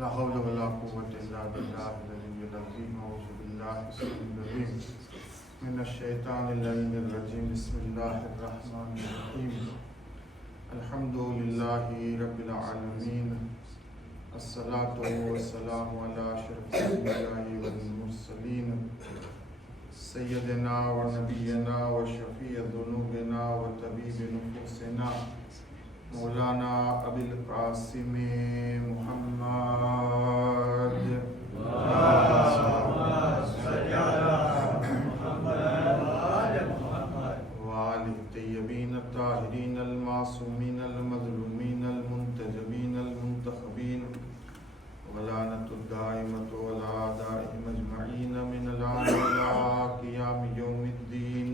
لا حول ولا قوة إلا بالله العلي العظيم. أعوذ بالله السميع العليم من الشيطان اللعين الرجيم. بسم الله الرحمن الرحيم. الحمد لله رب العالمين. الصلاة والسلام على أشرف الأنبياء والمرسلين سيدنا ونبينا وشفيع ذنوبنا وطبيب نفوسنا مولانا أبي القاسم محمد وآل الطيبين الطاهرين المعصومين المظلومين المنتجبين المنتخبين ولعنة الدائمة على أعدائهم أجمعين من الآن إلى قيام يوم الدين.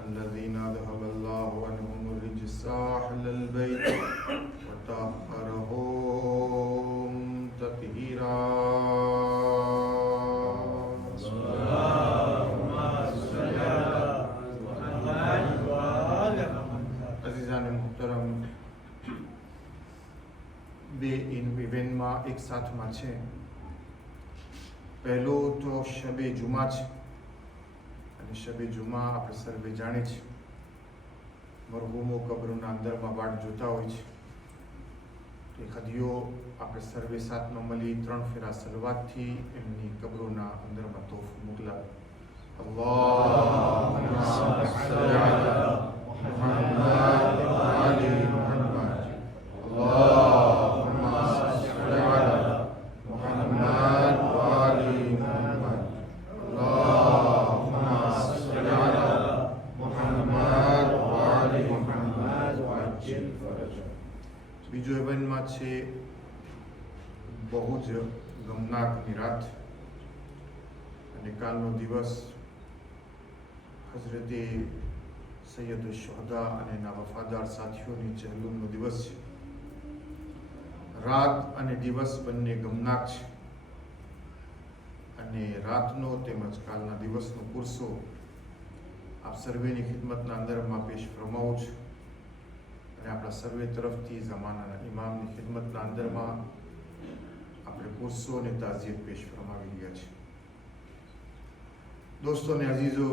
الذين ذهب الله عنهم الرجس أهل البيت وطهرهم تطهيرا. अज़ीज़ान मुहतरम, બે ઇવેન્ટમાં એક સાથમાં છે. પહેલો તો શબે જુમા છે અને શબે જુમા આપણે સર્વે જાણીએ છીએ મરહૂમો કબ્રોના અંદરમાં વાટ જોતા હોય છે. એ હદીઓ આપણે સર્વે સાથમાં મળી 3 ફેરા સલવાતથી એમની કબ્રોના અંદરમાં તોફ મોકલાવે. અલ્લાહુમ્મા સલ્લી અલા મુહમ્મદ વ આલી મુહમ્મદ. અલ્લાહુમ્મા સલ્લી અલા મુહમ્મદ વ આલી મુહમ્મદ. અલ્લાહુમ્મા સલ્લી અલા મુહમ્મદ વ આલી મુહમ્મદ વઅજિલ ફરજા. બીજો ઇવેન્ટમાં છે બહુ જ ગમનાકની રાત અને કાલનો દિવસ હઝરતે સૈયદ શુહદા અને એના વફાદાર સાથીઓની ચહેલુમનો દિવસ છે. રાત અને દિવસ બંને ગમનાક છે અને રાતનો તેમજ કાલના દિવસનો પુરસો આપ સર્વેની ખિદમતના અંદરમાં પેશ ફરમાવું છું અને આપણા સર્વે તરફથી જમાનાના ઇમામની ખિદમતના અંદરમાં આપણે પુરસો અને તાઝિયત પેશ ફરમાવી રહ્યા છીએ. દોસ્તો અને અઝીઝો,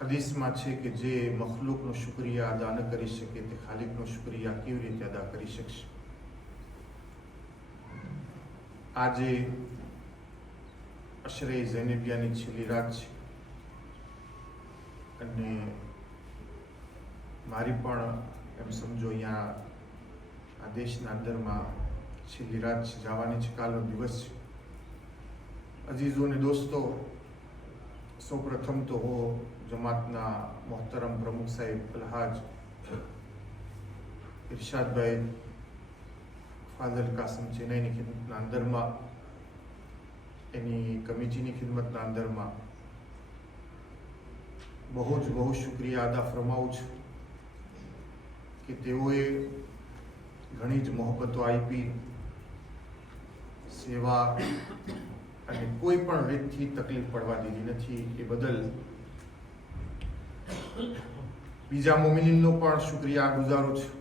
હદીસમાં છે કે જે મખલૂકનો શુક્રિયા અદા ન કરી શકે તે ખાલિકનો શુક્રિયા કેવી રીતે અદા કરી શકશે. આજે અશરે ઝૈનબિયાની છેલ્લી રાત છે અને મારી પણ એમ સમજો અહીંયા આ દેશના અંદરમાં છેલ્લી રાત છે, જવાની છે, કાલનો દિવસ છે. અઝીઝો અને દોસ્તો, સૌ પ્રથમ તો હું જમાતના મોહતરમ પ્રમુખ સાહેબ અલહાજ ઇરશાદભાઈ ફાઝલ કાસમ ચેન્નાઈની ખિદમતના અંદરમાં એની કમિટીની ખિદમતના અંદરમાં બહુ શુક્રિયા અદા ફરમાવું છું કે તેઓએ ઘણી જ મોહબ્બતો આપી, સેવા અને કોઈ પણ રીતથી તકલીફ પડવા દીધી નથી. એ બદલ બીજા મોમિનીનનો પણ શુક્રિયા ગુજારું છું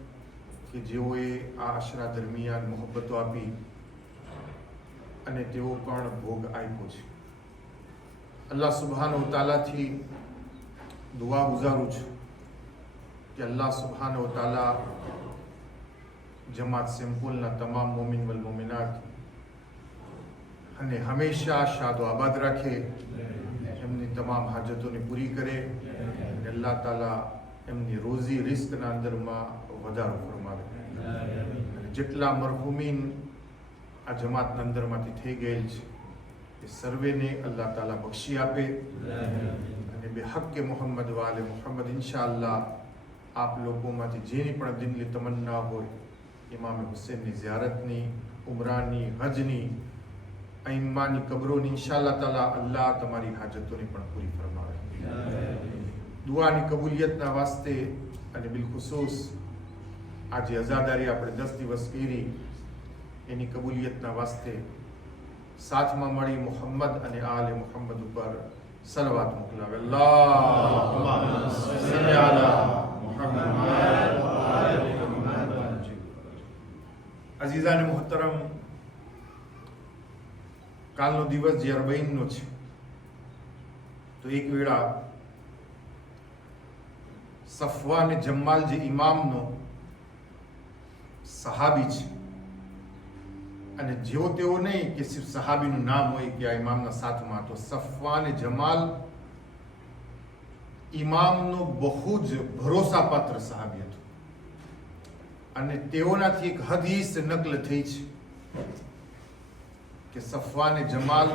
કે જેઓએ આ આશરા દરમિયાન મોહબ્બતો આપી અને તેઓ પણ ભોગ આપ્યો છે. અલ્લાહ સુબ્હાનહુ તાલાથી દુઆ ગુજારું છું કે અલ્લાહ સુબ્હાનહુ તાલા જમાત સિમ્પલના તમામ મોમિન વલ મોમિનાત અને હંમેશા શાદો આબાદ રાખે, એમની તમામ હાજતોને પૂરી કરે અને અલ્લાહ તાલા એમની રોઝી રિસ્કના અંદરમાં વધારો ફરમાવે. જેટલા મરહુમીન આ જમાતના અંદરમાંથી થઈ ગયેલ છે એ સર્વેને અલ્લાહ તાલા બક્ષી આપે અને બે હક્કે મોહમ્મદ વાલે મોહમ્મદ ઇન્શાઅલ્લાહ આપ લોકોમાંથી જેની પણ દિલની તમન્ના હોય ઇમામ હુસૈનની ઝિયારતની, ઉમરાની, હજની, અઈમ્માની કબરોની ઇન્શાઅલ્લાહ તાલા અલ્લાહ તમારી હાજતોની પણ પૂરી ફરમાવે. દુઆની કબૂલિયતના વાસ્તે અને બિલખુસૂસ આજે અઝાદારી આપણે 10 દિવસ કરી એની કબૂલિયતના વાસ્તે સાથમાં મળી મોહમ્મદ અને આલે મોહમ્મદ ઉપર સલવાત મોકલાવે. અલ્લાહુમ્મા સલ્લી અલા મુહમ્મદ વ આલે મુહમ્મદ. અઝીઝાને મોહતરમ, કાલનો દિવસ જે અરબઈનનો છે, તો એક વેળા સફવાન જમ્માલ જે ઇમામનો સહાબી છે, અને જેવો તેવો નહીં કે સિર્ફ સહાબીનું નામ હોય કે આ ઇમામના સાથમાં, તો સફવાન જમાલ ઇમામનો બહુ જ ભરોસાપાત્ર સહાબી હતો. અને તેઓનાથી એક હદીસ નકલ થઈ છે કે સફવાન જમાલ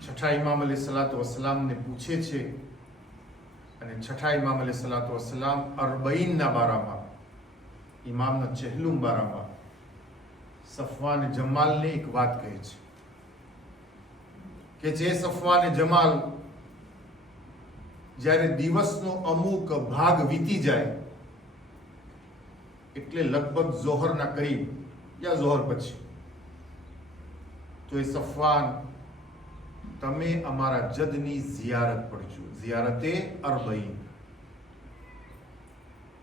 છઠ્ઠા ઇમામ અલૈહિ સલાતુ વસલામને પૂછે છે, અને છઠ્ઠા ઇમામ અલૈહિ સલાતુ વસલામ અરબઈનના બારામાં, ઇમામના ચહેલુમ બારામાં સફવાન જમાલને એક વાત કહે છે કે જે સફવાન જમાલ જ્યારે દિવસનો અમુક ભાગ વીતી જાય, એટલે લગભગ ઝોહરના કરીબ યા ઝોહર પછી, તો એ સફવાન તમે અમારા જદની ઝિયારત પડજો, ઝિયારતે અરબઈન,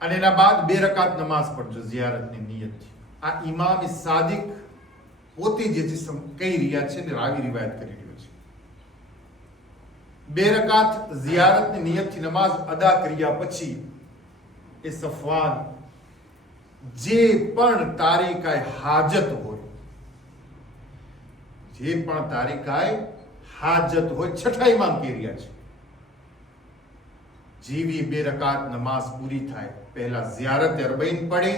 અને એના બાદ 2 રકાત નમાઝ પડજો ઝિયારતની નિયતથી. આ ઇમામ સાદિક પોતે જે કહી રહ્યા છે ને રાવી રિવાયત કરી રહ્યો છે. 2 રકાત ઝિયારતની નિયતથી નમાઝ અદા કર્યા પછી એ સફવાન જે પણ તારી કાંઈ હાજત હોય, જે પણ તારી કાંઈ હાજત હોય, છઠ્ઠા ઇમામ કહી રહ્યા છે, જેવી 2 રકાત નમાઝ પૂરી થાય પહેલા ઝિયારત અરબઈન પડે,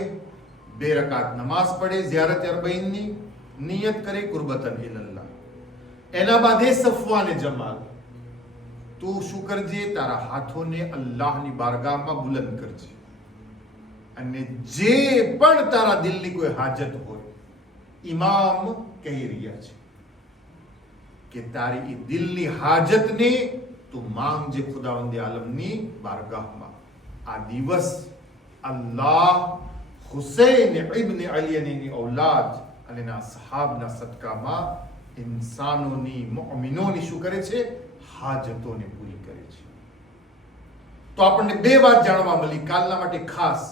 2 રકાત નમાઝ પડે ઝિયારત અરબઈનની, નિયત કરે કુરબતન ઇલલ્લાહ. એના બાદ એ સફવાને જમાલ, તું શું કરજે, તારા હાથોને અલ્લાહની બારગાહમાં બુલંદ કરજે, અને જે પણ તારા દિલની કોઈ હાજત હોય, ઇમામ કહી રહ્યા છે કે તારી એ દિલની હાજતને તું માંગજે ખુદાવંદે આલમની બારગાહમાં. આ દિવસ અલ્લાહ હુસૈન ઇબ્ન અલીની ઔલાદ અને ના સહાબના સદકામાં ઇન્સાનોની, મુઅમિનોની શું કરે છે? હાજતોને પૂરી કરે છે. તો આપણને 2 વાત જાણવા મળી કાલના માટે ખાસ.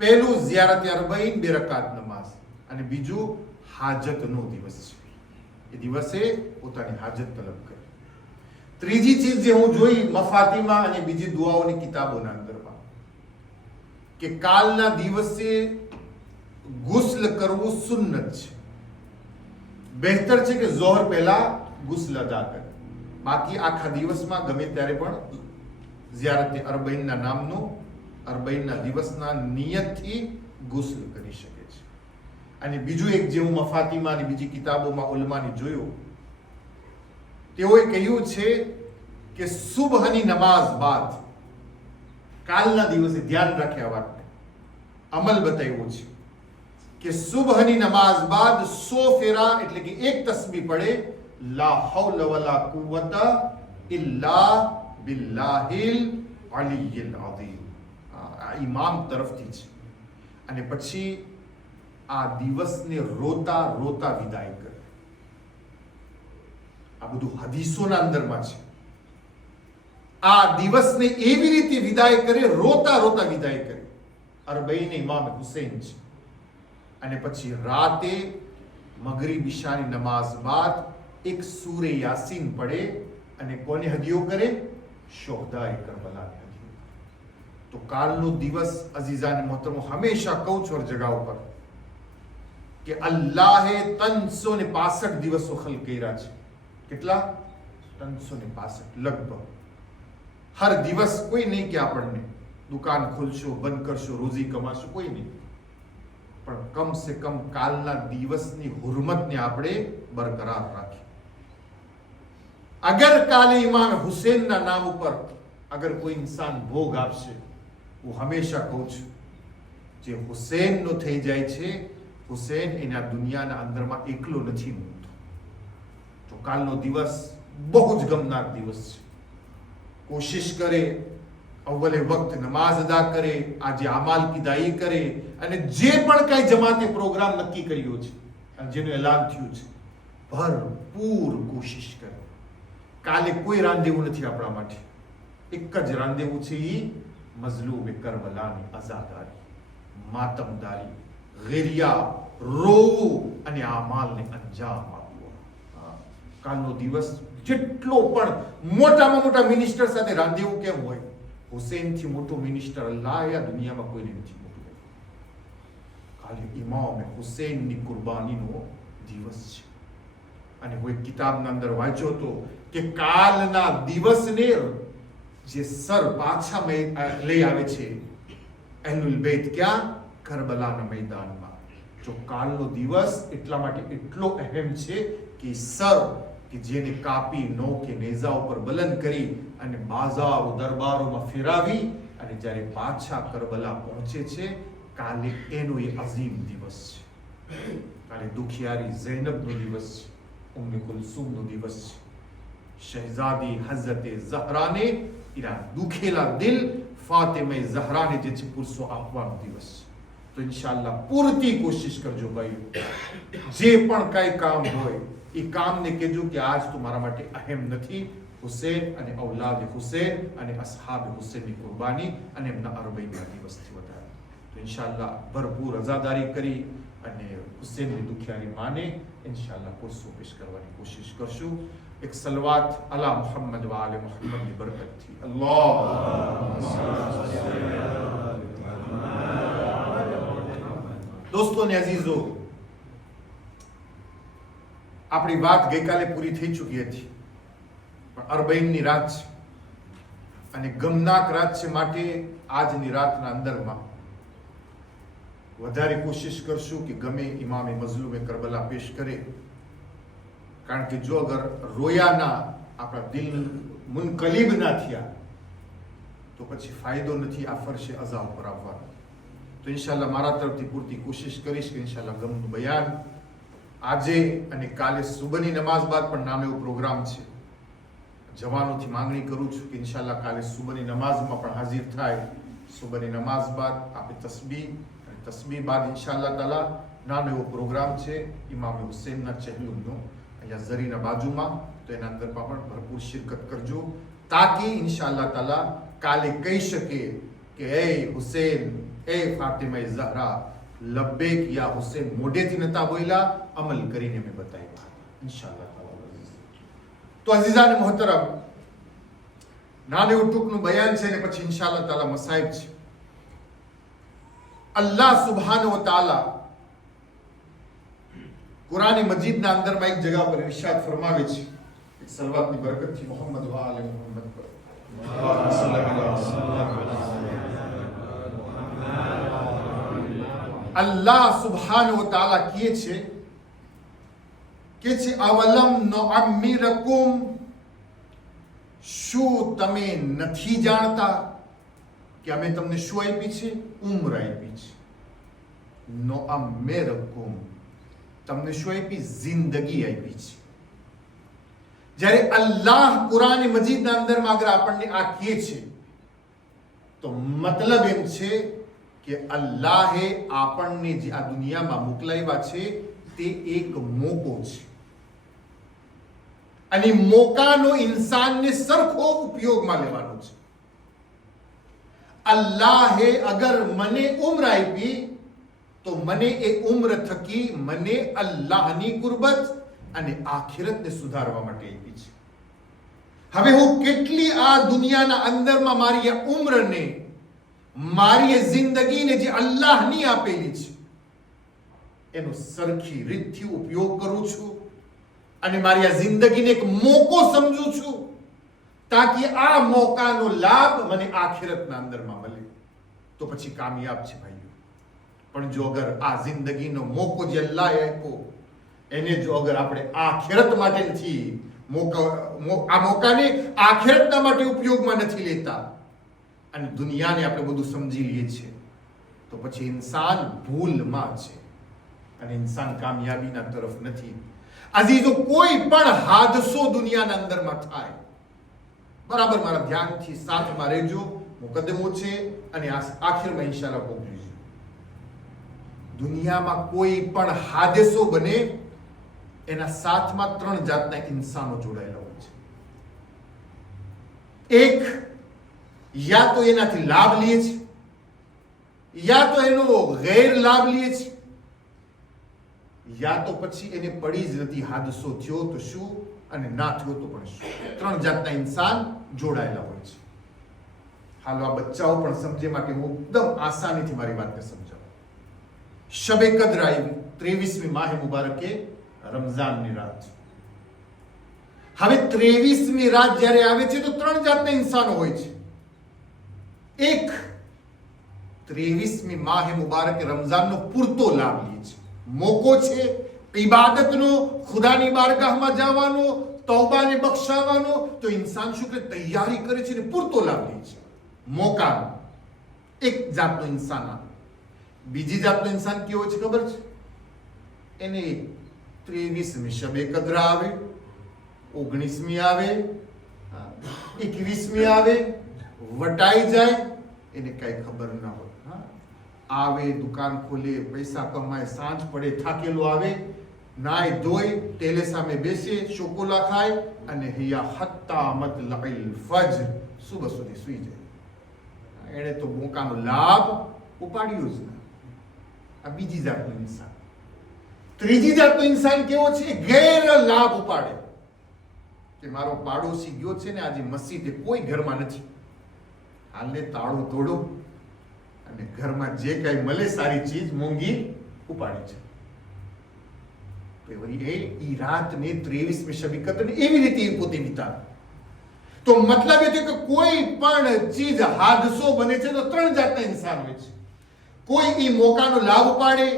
પહેલું ઝિયારત અરબઈન 2 રકાત નમાઝ, અને બીજું હાજતનો દિવસ છે, એ દિવસે પોતાની હાજત તલબ કરે. ત્રીજી ચીજ જે હું જોઈ મફાતિમા અને બીજી દુઆઓની કિતાબોના અંદરમાં, કે કાલના દિવસે ગુસ્લ કરવું સુન્નત છે. બહેતર છે કે ઝોહર પહેલા ગુસ્લ અદા કરે, બાકી આખા દિવસમાં ગમે ત્યારે પણ ઝિયારત અરબઈનના નામનું, અરબઈનના દિવસના નિયતથી ગુસ્લ કરી શકે છે. અને બીજું એક જે હું મફાતિમા અને બીજી કિતાબોમાં ઉલમાની જોયું, તેઓએ કહ્યું છે કે સુબહની નમાઝ બાદ, કાલના દિવસે ધ્યાન રાખે આ વાતને, અમલ બતાવ્યો છે કે સુબહની નમાઝ બાદ 100 ફેરા એટલે કે 1 તસ્બીહ પડે, લા હૌલ વલા કુવ્વતા ઇલ્લા બિલ્લાહિલ અલીયિલ અઝીમ. આ ઇમામ તરફથી છે. અને પછી આ દિવસને રોતા રોતા વિદાય કરે. આ બધું હદીસોના અંદરમાં છે. આ દિવસને એવી રીતે વિદાય કરે, રોતા રોતા વિદાય કરે. અરબઈન ઇમામ હુસૈન છે. અને પછી રાતે મગરિબ ઈશાની નમાઝ બાદ 1 સૂરે યાસીન પડે, અને કોને હદિયો કરે? શોહદાએ કરબલાને હદિયો. તો કાલનો દિવસ અઝીઝાને મોહતરમ, હંમેશા કહું છું જગા ઉપર કે અલ્લાહે 365 દિવસો ખલ્ક કર્યા છે. કેટલા? 365 લગભગ. હર દિવસ કોઈ નહીં કે આપણને દુકાન ખોલશો, બંધ કરશો, રોજી કમાશો, કોઈ નહીં, પણ કમ સે કમ કાલના દિવસની હુરમતને આપણે બરકરાર રાખીએ. અગર કાલે ઇમામ હુસૈનના નામ ઉપર અગર કોઈ ઇન્સાન ભોગ આપશે, હું હંમેશા કહું છું, જે હુસૈનનો થઈ જાય છે, હુસૈન એના દુનિયાના અંદરમાં એકલો નથી મૂકતો. તો કાલનો દિવસ બહુ જ ગમનાર દિવસ છે. કોશિશ કરે, અવ્વલે વક્ત નમાઝ અદા કરે, આજે અમાલ કિદાઈ કરે, અને જે પણ કાંઈ જમાતે પ્રોગ્રામ નક્કી કર્યો છે અને જેનું એલાન થયું છે, ભરપૂર કોશિશ કરે. કાલે કોઈ રાંધેવું નથી આપણા માટે. એક જ રાંધેવું છે, એ મઝલૂમ કરબલાની આઝાદારી. માતમદારી, ગેરિયા, રોવું અને આ માલને અંજામ આપવો. કાલનો દિવસ જેટલો પણ મોટામાં મોટા મિનિસ્ટર સાથે રાંધેવું કેમ હોય, હુસેનથી મોટો મિનિસ્ટર અલ્લાહ આ દુનિયામાં કોઈને નથી મોટું. કાલે ઇમામ હુસેનની કુરબાનીનો દિવસ છે. અને હું એક કિતાબના અંદર વાંચ્યો હતો કે કાલના દિવસને જે સર પાછા લઈ આવે છે અહલુલ બેત, ક્યાં? કરબલાના મેદાનમાં. જો કાલનો દિવસ એટલા માટે એટલો અહેમ છે કે સર કે જેને કાપી નોકે નેઝા ઉપર બલંદ કરી અને બાજારો દરબારોમાં ફેરાવી અને જ્યારે પાછા કરબલા પહોંચે છે, કાલે એનો એ અઝીમ દિવસ છે. કાલે દુખિયારી ઝૈનબનો દિવસ છે, ઉમ્મે કુલસુમનો દિવસ છે, શહેઝાદી હઝરતે ઝહરાને એના દુખેલા દિલ ફાતિમે ઝહરાને જે છે પુરસો આપવાનો દિવસ છે. તો ઇન્શાઅલ્લાહ પૂરતી કોશિશ કરજો ભાઈ, જે પણ કઈ કામ હોય એ કામને કહેજો કે આજ તો મારા માટે અહેમ નથી. હુસેન અને ઔલાદ હુસેન અને અસહાબ હુસેનની કુરબાની અને એમના અરબઈના દિવસથી વધારે. તો ઇન્શાઅલ્લાહ ભરપૂર અઝાદારી કરી અને હુસેનની દુખિયારી માને ઇન્શાઅલ્લાહ પુરસો પેશ કરવાની કોશિશ કરશું. એક સલવાત અલા મુહમ્મદ વ આલે મુહમ્મદની બરકતથી. અલ્લાહ દોસ્તો ને અઝીઝો, આપણી વાત ગઈકાલે પૂરી થઈ ચૂકી હતી, પણ અરબઈનની રાત છે અને ગમનાક રાત છે. માટે આજની રાતના અંદરમાં વધારે કોશિશ કરશું કે ગમે ઇમામે મઝલૂમે કરબલા પેશ કરે, કારણ કે જો અગર રોયાના આપણા દિલ મુનકલીબ ના થયા તો પછી ફાયદો નથી આ ફરશે અઝા ઉપર આવવાનો. તો ઇન્શાઅલ્લાહ મારા તરફથી પૂરતી કોશિશ કરીશ કે ઇન્શાઅલ્લાહ ગમનું બયાન આજે અને કાલે સુબહની નમાઝ બાદ પણ નામે એવો પ્રોગ્રામ છે. જવાનોથી માંગણી કરું છું કે ઇન્શાઅલ્લાહ કાલે સુબહની નમાઝમાં પણ હાજર થાય. સુબહની નમાઝ બાદ આપણે તસ્બીહ બાદ ઇન્શાઅલ્લાહ તાલા નાનો એવો પ્રોગ્રામ છે ઇમામ હુસેનના ચહેલુમનો અહીંયા ઝરીના બાજુમાં. તો એના અંદર પણ ભરપૂર શિરકત કરજો, તાકી ઇન્શાઅલ્લાહ તાલા કાલે કહી શકે કે એ હુસેન, એ ફાતિમા ઝહરા, લબ્બેક યા હુસેન મોઢેથી નતા બોલ્યા, અમલ કરીને મેં બતાવ્યા ઇન્શાઅલ્લાહ તાલા. તો અઝીઝાન મોહતરમ, નાનું એવું ટૂંકનું બયાન છે ને પછી ઇન્શાઅલ્લાહ તાલા મસાઇબ છે. અલ્લાહ સુબ્હાનહુ વ તઆલા કુરાન મજીદના અંદરમાં એક જગહ પર ઇરશાદ ફરમાવે છે, એક સલવાતની બરકતથી મોહમ્મદ વ આલે મોહમ્મદ પર અલ્લાહ સુબ્હાનહુ વ તઆલા કહે છે અવલમ નુઅમ્મિરકુમ, શું તમે નથી જાણતા કે અમે તમને શું આપી છે? ઉમ્ર આપી છે. નુઅમ્મિરકુમ, તમને શું આપી? જિંદગી આપી છે. જ્યારે અલ્લાહ કુરાન મજીદના અંદરમાં અગર આપણને આ કહે છે તો મતલબ એમ છે કે અલ્લાહે આપણને જે આ દુનિયામાં મોકલાવ્યા છે તે એક મોકો છે, અને મોકાનો ઇન્સાનને સરખો ઉપયોગમાં લેવાનો છે. અલ્લાહે અગર મને ઉમ્ર આપી તો મને એ ઉમ્ર થકી મને અલ્લાહની કુરબત અને આખિરતને સુધારવા માટે આપી છે. હવે હું કેટલી આ દુનિયાના અંદરમાં મારી આ ઉમ્રને, મારી જિંદગીને જે અલ્લાહની આપેલી છે એનો સરખી રીતથી ઉપયોગ કરું છું અને મારી આ જિંદગીને એક મોકો સમજું છું, તાકી આ મોકાનો લાભ મને આખિરતના અંદરમાં મળે, તો પછી કામયાબ છે ભાઈઓ. પણ જો અગર આ જિંદગીનો મોકો જે અલ્લાહે આપ્યો એને જો અગર આપણે આખિરત માટે નથી આ મોકાને આખિરતના માટે ઉપયોગમાં નથી લેતા અને દુનિયાને આપણે બધું સમજી લઈએ છીએ, તો પછી ઇન્સાન ભૂલમાં છે અને ઇન્સાન કામયાબીના તરફ નથી. અઝીઝો, કોઈ પણ હાદસો દુનિયાના અંદરમાં થાય, બરાબર મારા ધ્યાનથી સાથમાં રહેજો, મુકદ્દમો છે અને આખિરમાં ઇન્શાઅલ્લાહ પહોંચીશું. દુનિયામાં કોઈ પણ હાદસો બને એના સાથમાં 3 જાતના ઇન્સાનો જોડાયેલા હોય છે. એક, યા તો એનાથી લાભ લે છે, યા તો એનો ગેર લાભ લે છે, યા તો પછી એને પડી જ નથી. હાદસો થયો તો શું અને ના થયો તો પણ શું. ત્રણ જાતના ઇન્સાન જોડાયેલા હોય છે. હાલો આ બચ્ચાઓ પણ સમજે માટે હું એકદમ આસાનીથી મારી વાતને સમજાવું. શબે કદ્ર આવી 23મી માહે મુબારકે રમઝાનની રાત. હવે 23મી રાત જ્યારે આવે છે તો ત્રણ જાતના ઇન્સાનો હોય છે. એક 23મી માહે મુબારકે રમઝાનનો પૂરતો લાભ લે છે, મોકો છે ઇબાદતનો, ખુદાની બારગાહમાં જવાનો, તૌબાને બક્ષાવવાનો. તો ઇન્સાન શું કરે? તૈયારી કરે છે ને પૂરતો લાભ લે છે મોકાનો. એક જાતનો ઇન્સાન આવે. બીજી જાતનો ઇન્સાન કેવો છે ખબર છે? એને 23મી શબે કદ્ર આવે, 19મી આવે, 21મી આવે, વટાઈ જાય, એને કઈ ખબર ના હોય. આવે, દુકાન ખોલે, પૈસા કમાય, સાંજ પડે થાકેલો આવે, નાય ધોય, ટેલે સામે બેસે, ચોકોલા ખાય અને હિયા હત્તા મતલઇલ ફજર, સુબહ સુધી સુઈ જાય. એણે તો મોકાનો લાભ ઉપાડ્યો જ ના. આ બીજી જાતનો ઇન્સાન. ત્રીજી જાતનો ઇન્સાન કેવો છે? ગેર લાભ ઉપાડે કે મારો પાડોશી ગયો છે ને આજે મસ્જિદે, કોઈ ઘરમાં નથી, હાલને તાળું તોડો અને ઘરમાં જે કઈ મળે સારી ચીજ મોંઘી ઉપાડી છે. તો એ રાતને 23મી શબે કદ્રને એવી રીતે પોતે વિતાવે. તો મતલબ એ છે કે કોઈ પણ ચીજ હાદસો બને છે તો ત્રણ જાતના ઇન્સાન હોય છે. કોઈ એ મોકાનો લાભ ઉપાડે,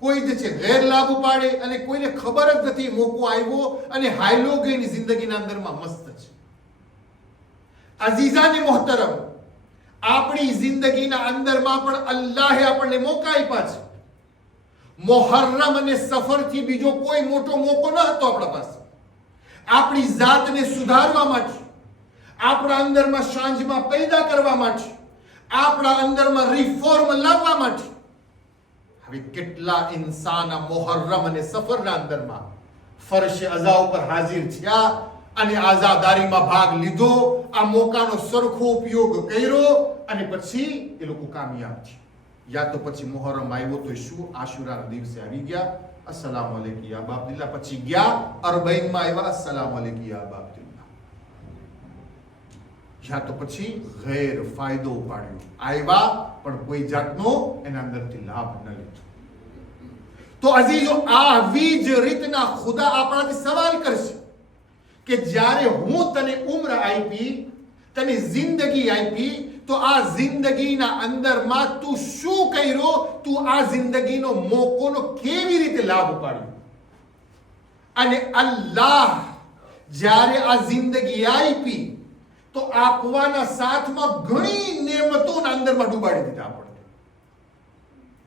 કોઈ જે છે ગેર લાભ ઉપાડે, અને કોઈને ખબર જ નથી મોકો આવ્યો અને હાયલો ગઈ જિંદગીના અંદરમાં મસ્ત છે. અઝીઝાને મોહતરમ, આપણી જિંદગીના અંદરમાં પણ અલ્લાહે આપણને મોકા આપ્યા છે. મુહર્રમ અને સફરથી બીજો કોઈ મોટો મોકો ન હતો આપણા પાસે. આપણી જાતને સુધારવા માટે, આપણા અંદરમાં સાંજમાં પેદા કરવા માટે, આપણા અંદરમાં રિફોર્મ લાવવા માટે. હવે કેટલા ઇન્સાન આ મુહર્રમ અને સફરના અંદરમાં ફરશે અઝા ઉપર હાજર થયા અને આઝાદારીમાં ભાગ લીધો, આ મોકાનો સરખો ઉપયોગ કર્યો અને પછી એ લોકો કામયાબ થયા. યા તો પછી મુહર્રમ આવ્યો તો શું, આશુરાના દિવસે આવી ગયા, અસ્સલામુ અલૈકુમ યા અબા અબ્દુલ્લાહ, પછી ગયા અરબઈનમાં આવ્યા, અસ્સલામુ અલૈકુમ યા અબા અબ્દુલ્લાહ. યા તો પછી ગેર ફાયદો ઉપાડ્યો, આવ્યા પણ કોઈ જાતનો એના અંદરથી લાભ ન લીધો. તો અઝીઝો, આવી જ રીતના ખુદા આપણાથી સવાલ કરશે કે જ્યારે હું તને ઉમ્ર આપી, તને જિંદગી આપી, તો આ જિંદગીના અંદરમાં તું શું કર્યો? તું આ જિંદગીનો મોકોનો કેવી રીતે લાભ ઉપાડ્યો? અને અલ્લાહ જ્યારે આ જિંદગી આપી તો આપવાના સાથમાં ઘણી નેમતોના અંદરમાં ડૂબાડી દીધા આપણને.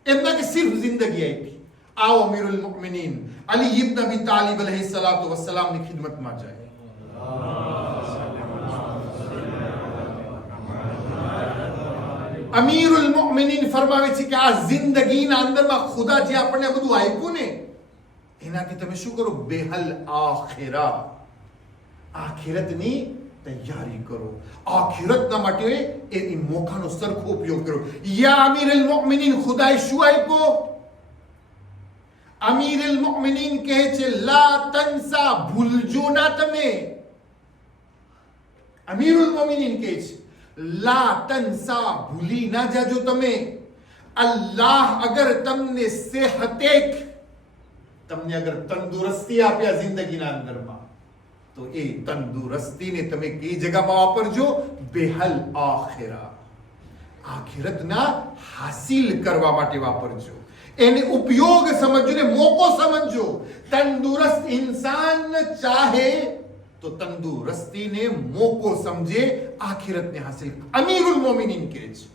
એમના કે સિર્ફ જિંદગી આપી. આવો અમીરુલ મુમિનીન અલી ઇબ્ન અબી તાલિબ અલૈહિ સલાતુ વસ્સલામની ખિદમતમાં જાય. અમીરુલ મુમિનીન ફરમાવે છે કે આ જિંદગીના અંદરમાં ખુદા જે આપણને બધું આપ્યું ને, એનાથી તમે શું કરો? બેહલ આખિરા, આખિરતની તૈયારી કરો. આખિરતના માટે એ મોકાનો સરખો ઉપયોગ કરો. યા અમીરુલ મુમિનીન, ખુદાએ શું આપ્યો? અમીરુલ મુમિનીન કહે છે લા તન્સા, ભૂલજો ના તમે. અમીરુલ મુમિનીન કહે છે લા તન્સા, ભૂલી ના જાજો તમે. અલ્લાહ અગર તમને સેહતેક, તમને અગર તંદુરસ્તી આપ્યા જિંદગીના અંદરમાં, તો એ તંદુરસ્તીને તમે કઈ જગ્યામાં વાપરજો? બેહલ આખિરા, આખિરતના હાસિલ કરવા માટે વાપરજો. એને ઉપયોગ સમજજો ને મોકો સમજજો. તંદુરસ્ત ઇન્સાન ચાહે તો તંદુરસ્તીને મોકો સમજે, આખિરતને હાસિલ. અમીરુલ મોમિનીન કહે છે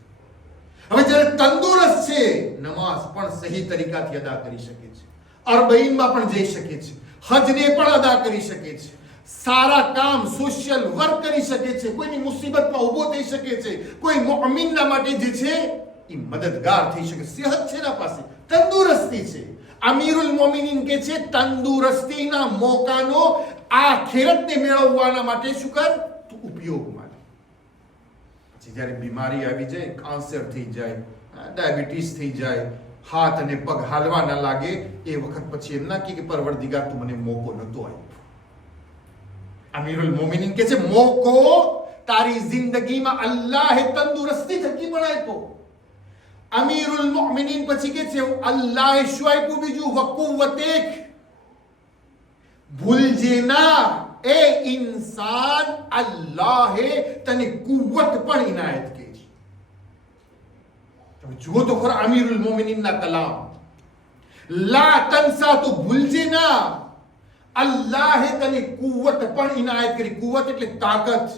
હવે જ્યારે તંદુરસ્ત છે, નમાઝ પણ સહી તરીકાથી અદા કરી શકે છે, અરબઈનમાં પણ જઈ શકે છે, હજને પણ અદા કરી શકે છે, સારા કામ સોશિયલ વર્ક કરી શકે છે, કોઈની મુસીબતમાં ઊભો થઈ શકે છે, કોઈ મુઅમિનના માટે જે છે એ મદદગાર થઈ શકે. સેહત છે એના પાસે, તંદુરસ્તી છે. અમીરુલ મોમિનીન કે છે તંદુરસ્તીના મોકાનો આખિરતને મેળવવાના માટે શું કર? તું ઉપયોગ માટે. પછી જ્યારે બીમારી આવી જાય, કાંસર થઈ જાય, ડાયાબિટીસ થઈ જાય, હાથ અને પગ હાલવા ન લાગે, એ વખત પછી એમ ના કે પરવરદિગાર તું મને મોકો નતો આપ્યો. અમીરુલ મોમિનીન કે છે મોકો તારી જિંદગીમાં અલ્લાહે તંદુરસ્તી થકી પણ આપ્યો. અમીરુલ મોમિનીન પછી કે છે અલ્લાહે શું આપ્યું બીજું? વકુવતેક. ભૂલજે ના એ ઇન્સાન, અલ્લાહે તને કુવત પણ ઇનાયત કરી. તમે જુઓ તો ખરા અમીરુલ મોમિનીન ના કલામ. લા તનસા, તો ભૂલજે ના, અલ્લાહે તને કુવત પણ ઇનાયત કરી. કુવત એટલે તાકાત,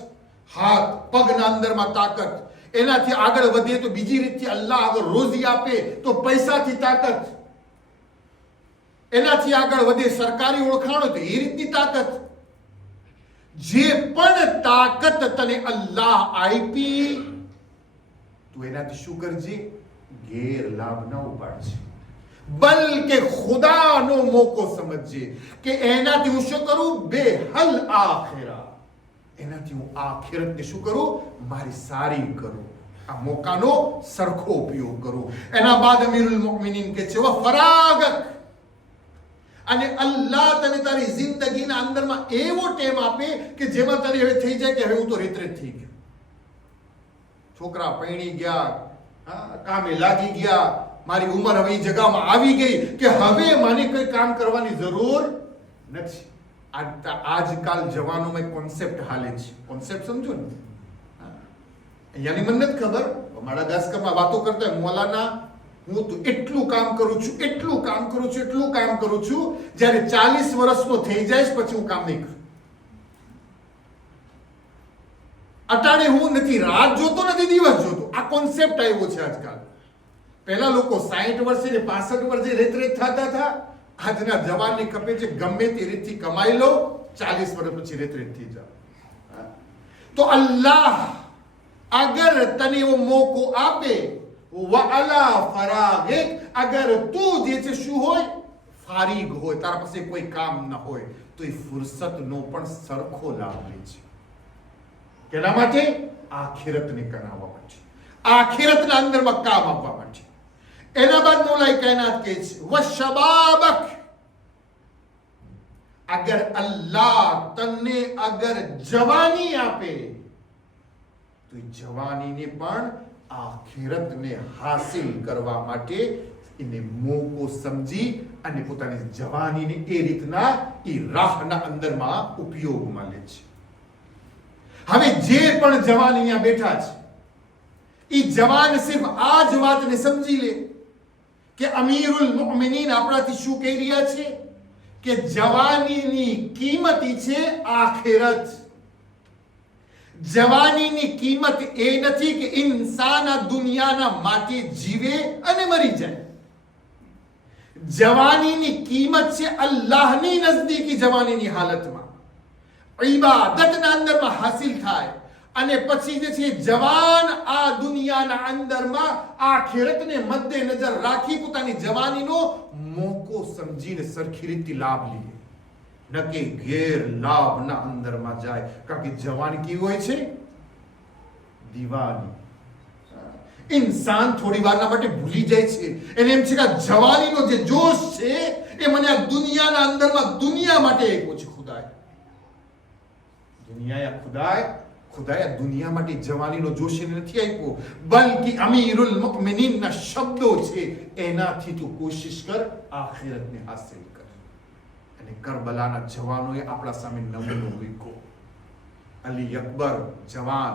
હાથ પગના અંદરમાં તાકાત. એનાથી આગળ વધે તો બીજી રીતથી અલ્લાહ આગળ રોજી આપે તો પૈસાથી તાકાત. એનાથી આગળ વધે સરકારી ઓળખાણો તો એ રીતની તાકાત. જે પણ તાકાત તને અલ્લાહ આપી તું એનાથી શું કરજે? ગેરલાભ ન ઉપાડજે, બલકે ખુદાનો મોકો સમજજે કે એનાથી હું શું કરું? બેહલ આખિરા, એનાથી હું આખિરતને શું કરું? મારી સારી કરું. આ મોકાનો સરખો ઉપયોગ કરું. એના બાદ અમીરુલ મોમિનીન કે છે ફરાગક, અને અલ્લાહ તને તારી જિંદગીના અંદરમાં એવો ટેમ આપે કે જેમાં તને હવે થઈ જાય કે હવે હું તો રેતરેત થઈ ગયો. છોકરા પૈણી ગયા, કામે લાગી ગયા, મારી ઉંમર હવે એ જગામાં આવી ગઈ કે હવે મને કોઈ કામ કરવાની જરૂર નથી. આજકાલ જવાનોમાં એક કોન્સેપ્ટ હાલે છે. કોન્સેપ્ટ સમજો ને, અહીંયાની મને નથી ખબર, મારા દસકમાં વાતો કરતા હોય મોલાના, હું તો એટલું કામ કરું છું, એટલું કામ કરું છું, એટલું કામ કરું છું, જ્યારે 40 વર્ષનો થઈ જાય પછી હું કામ નહીં કરું. અટાણે હું નથી રાત જોતો, નથી દિવસ જોતો. આ કોન્સેપ્ટ આવ્યો છે આજકાલ. પહેલા લોકો 60 વર્ષે ને 65 વર્ષે રેત થતા હતા. આજના જવાનને ખપે છે ગમે તે રીતથી કમાઈ લો, 40 વર્ષ પછી રેત થઈ જાવ. તો અલ્લાહ અગર તને એવો મોકો આપે, વઅલા ફરાગિક, અગર તું જે છે શું હોય? ફારીગ હોય, તારા પાસે કોઈ કામ ન હોય, તો એ ફુરસતનો પણ સરખો લાભ લે છે. કેના માટે? આખિરતને કરાવવા માટે, આખિરતના અંદરમાં કામ આપવા માટે. એના બાદ મૌલાએ કાયનાત કહે છે વશબાબક, અગર અલ્લાહ તને અગર જવાની આપે તો જવાનીને પણ આખિરતને હાસિલ કરવા માટે એને મોકો સમજી અને પોતાની જવાનીને એ રીતના એ રાહના અંદરમાં ઉપયોગમાં લે છે. હવે જે પણ જવાન અહીંયા બેઠા છે, એ જવાન સિર્ફ આ જ વાતને સમજી લે કે અમીરુલ મોમિનીન આપણાથી શું કહી રહ્યા છે કે જવાનીની કિંમત છે આખિરત. જવાનીની કિંમત એ નથી કે ઇન્સાન આ દુનિયાના માટે જીવે અને મરી જાય. જવાનીની કિંમત છે અલ્લાહની નજદીકી જવાનીની હાલતમાં ઇબાદતના અંદરમાં હાસિલ થાય, અને પછી જે છે જવાન આ દુનિયાના અંદરમાં આખિરતને મદ્દે નજર રાખી પોતાની જવાનીનો મોકો સમજીને સરખી રીતે લાભ લે, ન કે ગેર લાભના અંદરમાં જાય. કારણ કે જવાન કેવી હોય છે? દીવાની. ઇન્સાન થોડી વારના માટે ભૂલી જાય છે. એને એમ છે કે જવાનીનો જે જોશ છે એ મને આ દુનિયાના અંદરમાં દુનિયા માટે આપ્યો છે. ખુદાએ દુનિયા માટે જવાનીનો જોશ નથી આપ્યો, બલ્કિ અમીરુલ મુમિનીનના શબ્દો છે એનાથી તું કોશિશ કર આખિરતને હાસિલ કર. અને કરબલાના જવાનોએ આપણા સામે નમૂનો મૂક્યો. અલી અકબર જવાન,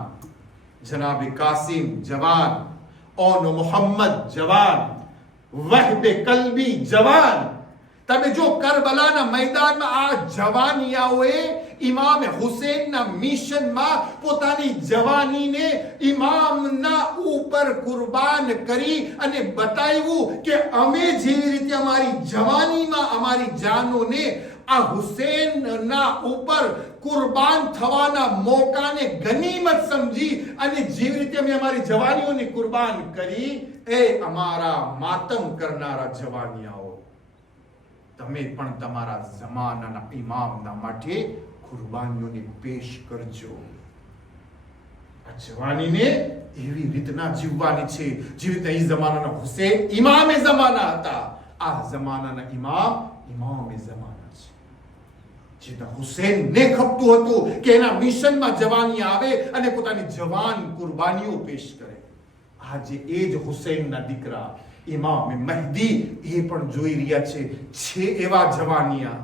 જનાબે કાસિમ જવાન, ઓનો મોહમ્મદ જવાન, વહબે કલ્બી જવાન. તમે જો કરબલાના મેદાનમાં આ જવાનિયાઓએ ઇમામ હુસૈનના મિશનમાં પોતાની જવાનીને ઇમામના ઉપર કુરબાન કરી અને બતાવ્યું કે અમે જેવી રીતે અમારી જવાનીમાં અમારી જાનોને આ હુસૈનના ઉપર કુરબાન થવાના મોકાને ગનીમત સમજી અને જેવી રીતે અમે અમારી જવાનીઓને કુરબાન કરી, એ અમારા માતમ કરનારા જવાનિયાઓ, તમે પણ તમારા જમાનાના ઇમામના માટે કુરબાનીઓને પેશ કરજો. આ જવાનીને એવી રીતના જીવવાની છે જેવી રીતે એ જમાનાના હુસેન ઇમામે જમાના હતા. આ જમાનાના ઇમામે જમાના છે. જેના હુસેનને ખપતું હતું કે એના મિશનમાં જવાની આવે અને પોતાની જવાન કુરબાનીઓ પેશ કરે. આજે એ જ હુસેનના દીકરા ઇમામ મહદી એ પણ જોઈ રહ્યા છે એવા જવાનિયા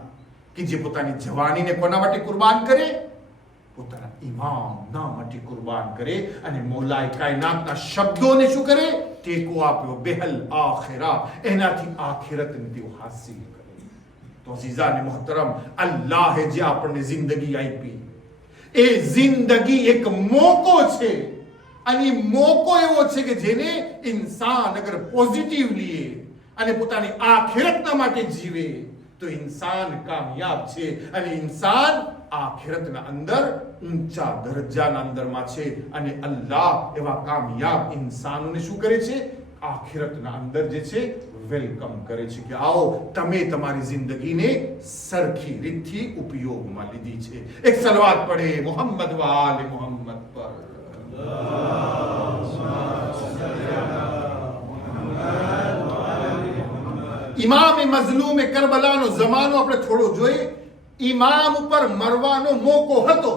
કે જે પોતાની જવાનીને કોના માટે કુરબાન કરે? પોતાના ઇમામના માટે કુરબાન કરે. અને મૌલાએ કાયનાતના શબ્દોને શું કરે? ટેકો આપ્યો. બેહલ આખિરા, એનાથી આખિરતને તેઓ હાસિલ કરે. તો અઝીઝાને મુહતરમ, અલ્લાહે જે આપણને જિંદગી આપી, એ જિંદગી એક મોકો છે. અને મોકો એવો છે કે જેને ઇન્સાન અગર પોઝિટિવ લે અને પોતાની આખિરતના માટે જીવે તો ઇન્સાન કામયાબ છે. અને ઇન્સાન આખિરતના અંદર ઊંચા દરજ્જાના અંદરમાં છે. અને અલ્લાહ એવા કામયાબ ઇન્સાનોને શું કરે છે? આખિરતના અંદર જે છે વેલકમ કરે છે કે આવો તમે તમારી જિંદગીને સરખી રીતથી ઉપયોગમાં લીધી છે. એક સલવાત પડે મોહમ્મદ વાલે મોહમ્મદ પર. ઇમામ મઝલૂમ કરબલાનો જમાનો આપણે થોડો જોઈએ. ઇમામ ઉપર મરવાનો મોકો હતો.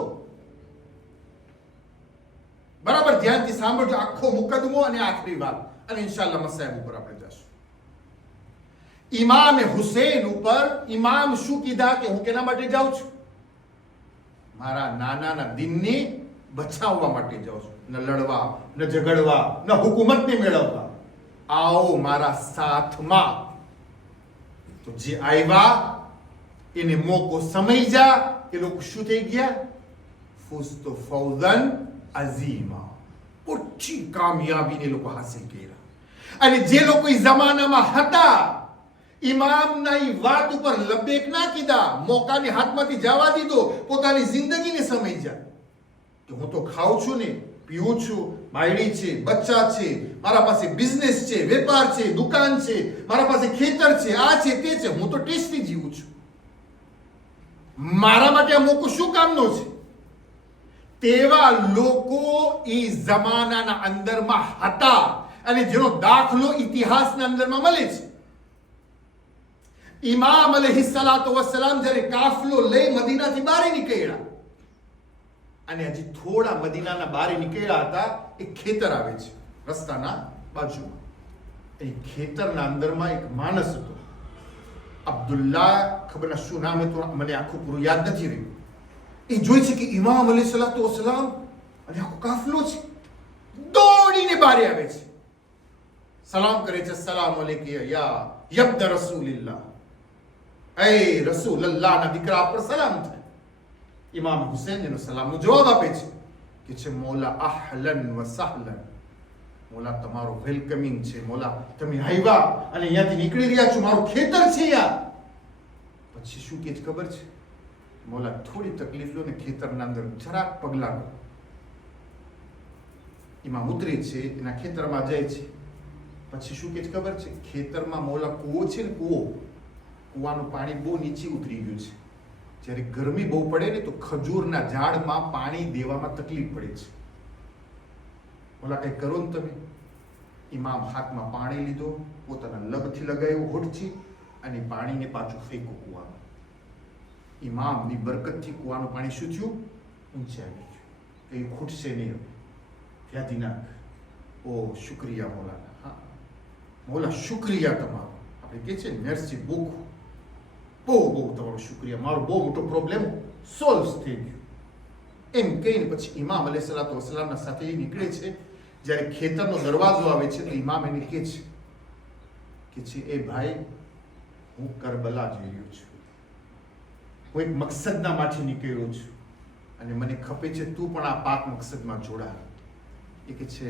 બરાબર ધ્યાનથી સાંભળજો આખો મુકદ્દમો અને આખરી વાત, અને ઇન્શાઅલ્લાહ મસાઈલ ઉપર આપણે જશું. ઇમામ હુસૈન ઉપર ઇમામ શું કીધા કે હું કેના માટે જાઉં છું? મારા નાનાના દિનને બચાવવા માટે જાઉં છું. ન લડવા, ન ઝઘડવા, ન હુકુમતને મેળવવા. આવો મારા સાથમાં. તો જે આવ્યા એને મોકો સમજ્યા, એ લોકો શું થઈ ગયા? ફુસ્તો ફૌઝન અઝીમા, ઊંચી કામયાબીને લોકો હાસિલ કર્યા. અને જે લોકો એ જમાનામાં હતા, ઇમામના એ વાત ઉપર લબેક ના કીધા, મોકાને હાથમાંથી જવા દીધો, પોતાની જિંદગીને સમજ્યા કે હું તો ખાઉં છું ને, પીવું છું, બાયડી છે, બચ્ચા છે, મારા પાસે બિઝનેસ છે, વેપાર છે, દુકાન છે, મારા પાસે ખેતર છે, આ છે તે છે, હું તો ટેસ્ટી જીવું છું. મારા માટે આ મોકો શું કામનો છે? તેવા લોકો એ જમાનાના અંદરમાં હતા અને જેનો દાખલો ઇતિહાસના અંદરમાં મળે છે. ઇમામ અલૈહિસ્સલાતુ વસ્સલામ જ્યારે કાફલો લઈ મદીનાથી બહાર નીકળ્યા અને હજી થોડા મદીનાના બહાર નીકળ્યા હતા, એક ખેતર આવે છે રસ્તાના બાજુમાં. એ ખેતરના અંદરમાં એક માણસ હતો, અબ્દુલ્લાહ, ખબર ના શું નામ હતું, મને આખું પૂરું યાદ નથી રહ્યું. એ જોઈ છે કે ઇમામ અલૈહિસ્સલાતુ વસ્સલામ અને આખો કાફલો છે, દોડીને બહાર આવે છે, સલામ કરે છે. સલામ અલૈકિયા યા યબ્દ રસૂલિલ્લાહ, એ રસૂલલ્લાહના દીકરા પર સલામ થાય. ઇમામ હુસૈન એનો સલામનો જવાબ આપે છે કે છે મોલા અહલન વ સહલન, મોલા તમારો વેલકમિંગ છે, મોલા તમે આવ્યા અને અહીંયાથી નીકળી રહ્યા છો, મારું ખેતર છે યાર. પછી શું કે ખબર છે? મોલા થોડી તકલીફ લો ને ખેતરના અંદર જરાક પગલા લો. ઇમામ ઉતરે છે, એના ખેતરમાં જાય છે. પછી શું કે ખબર છે? ખેતરમાં મોલા કૂવો છે ને, કૂવાનું પાણી બહુ નીચે ઉતરી ગયું છે. જ્યારે ગરમી બહુ પડે ને તો ખજૂરના ઝાડમાં પાણી દેવામાં તકલીફ પડે છે. ઓલા કંઈ કરો ને તમે. ઇમામ હાથમાં પાણી લીધો, પોતાના લબથી લગાવ્યું હોઠથી, અને પાણીને પાછું ફેંકો કૂવામાં. ઇમામની બરકતથી કૂવાનું પાણી શું થયું? ઊંચે આવી ગયું. કંઈ ખૂટશે નહીં. યાદી નાખ. ઓ શુક્રિયા મોલાના. હા મોલા શુક્રિયા તમારો. આપણે કહે છે મેર્સી બુક, બહુ તમારો શુક્રિયા, મારો બહુ મોટો પ્રોબ્લેમ સોલ્વ થઈ ગયો. એમ કહીને પછી ઇમામ અલૈહિસ્સલાતુ વસ્સલામના સાથે એ નીકળે છે. જ્યારે ખેતરનો દરવાજો આવે છે તો ઇમામ એને કહે છે એ ભાઈ, હું કરબલા જઈ રહ્યો છું, હું એક મકસદના માટે નીકળ્યો છું અને મને ખપે છે તું પણ આ પાક મકસદમાં જોડા. એ કે છે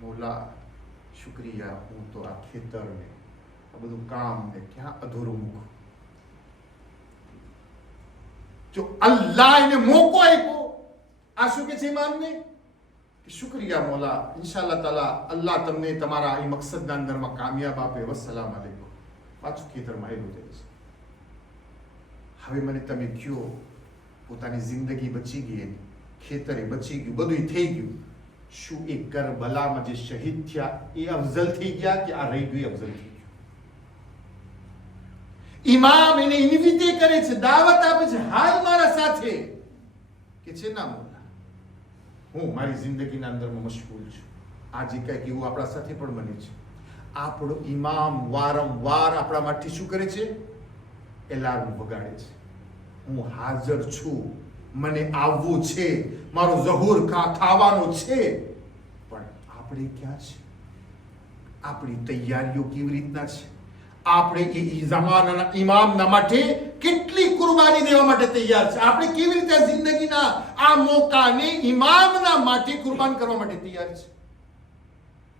મોલા શુક્રિયા, હું તો આ ખેતરને, આ બધું કામ ને ક્યાં અધૂરું મૂકું. જો અલ્લાહ એને મોકો આપ્યો, આ શું કે છે ઇમામને? કે શુક્રિયા મોલા, ઇન્શાઅલ્લાહ તાલા અલ્લાહ તમને તમારા એ મકસદના અંદરમાં કામયાબ આપે. વસ્સલામ અલૈકુમ. પાછું ખેતરમાં આવ્યું જાય છે. હવે મને તમે કયો, પોતાની જિંદગી બચી ગઈ, ખેતરે બચી ગયું, બધું થઈ ગયું, શું એ કરબલામાં જે શહીદ થયા એ અફઝલ થઈ ગયા કે આ રહી ગયું અફઝલ થઈ ગયું? ઇમામ એને ઇન્વિટે કરે છે, દાવત આપે છે, હાલ મારા સાથે કે છે ના મોલા, હું મારી જિંદગીના અંદરમાં મશગુલ છું. આજે કંઈક એવું આપણા સાથે પણ બને છે. આપણો ઇમામ વારંવાર આપણા માટે શું કરે છે? એલાર્મ વગાડે છે, હું હાજર છું, મને આવવું છે, મારો ઝહુર ખાવાનો છે. પણ આપણે ક્યાં છે? આપણી તૈયારીઓ કેવી રીતના છે? આપણે એ જમાનાના ઇમામના માટે કેટલી કુરબાની દેવા માટે તૈયાર છે? આપણે કેવી રીતે જિંદગીના આ મોકાને ઇમામના માટે કુરબાન કરવા માટે તૈયાર છે?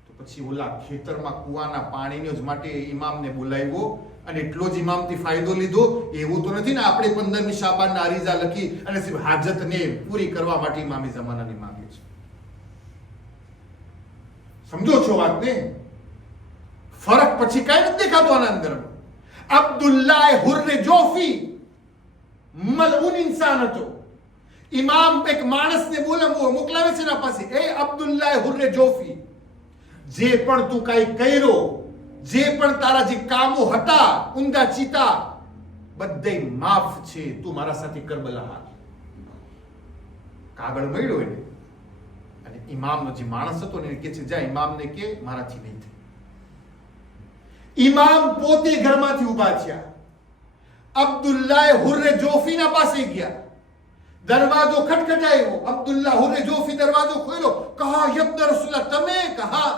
તો પછી ઓલા ખેતરમાં કુવાના પાણીને જ માટે ઇમામને બોલાવ્યો અને એટલો જ ઇમામથી ફાયદો લીધો એવું તો નથી ને. આપણે 15મી શાબાનના અરીઝા લખી અને સિર્ફ હાજતને પૂરી કરવા માટે ઇમામી જમાનાની માંગે છે. સમજો છો વાતને? ફરક પછી કઈ નથી દેખાતો આના અંદર. અબ્દુલ્લાહ હુર્રે જોફી મલઉન ઇન્સાન હતો. ઇમામ એક માણસને મોકલાવે છે એના પાસે, એ અબ્દુલ્લાહ હુર્રે જોફી, જે પણ તું કઈ કર્યો, જે પણ તારા જે કામો હતા ઊંધા ચીતા, બધે માફ છે, તું મારા સાથે કરબલા હાલ. કાગળ મળ્યો એને અને ઇમામનો જે માણસ હતો ને કે છે જા ઇમામને કે મારાથી નહીં થાય. ઇમામ પોતે ઘરમાંથી ઊભા થયા, અબ્દુલ્લાહ હુર્રે જોફીના પાસે ગયા, દરવાજો ખટખટાયો, અબ્દુલ્લાહ હુર્રે જોફી દરવાજો ખોલ્યો, કહા યબ્ન રસૂલલ્લાહ, તમે કહા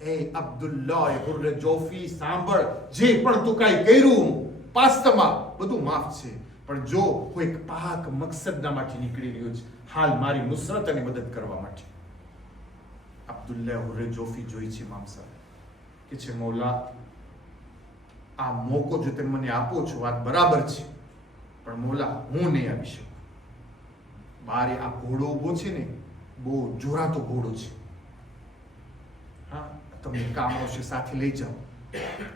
એ અબ્દુલ્લાહ હુર્રે જોફી સાંભળ, જે પણ તું કાંઈ કર્યું પાસ્તમાં બધું માફ છે, પણ જો હું એક પાક મકસદના માટે નીકળી રહ્યો છું, હાલ મારી નુસરત અને મદદ કરવા માટે. અબ્દુલ્લાહ હુર્રે જોફી જોઈ છે ઇમામ સાહેબ કે છે મૌલા, આ મોકો જો તમે મને આપો છો વાત બરાબર છે, પણ મૌલા હું નહીં આવી શકું. બારે આ ઘોડો ઉભો છે ને, બહુ જોરાતો ઘોડો છે. હા, તમે કામ આવશે સાથે લઈ જાઓ.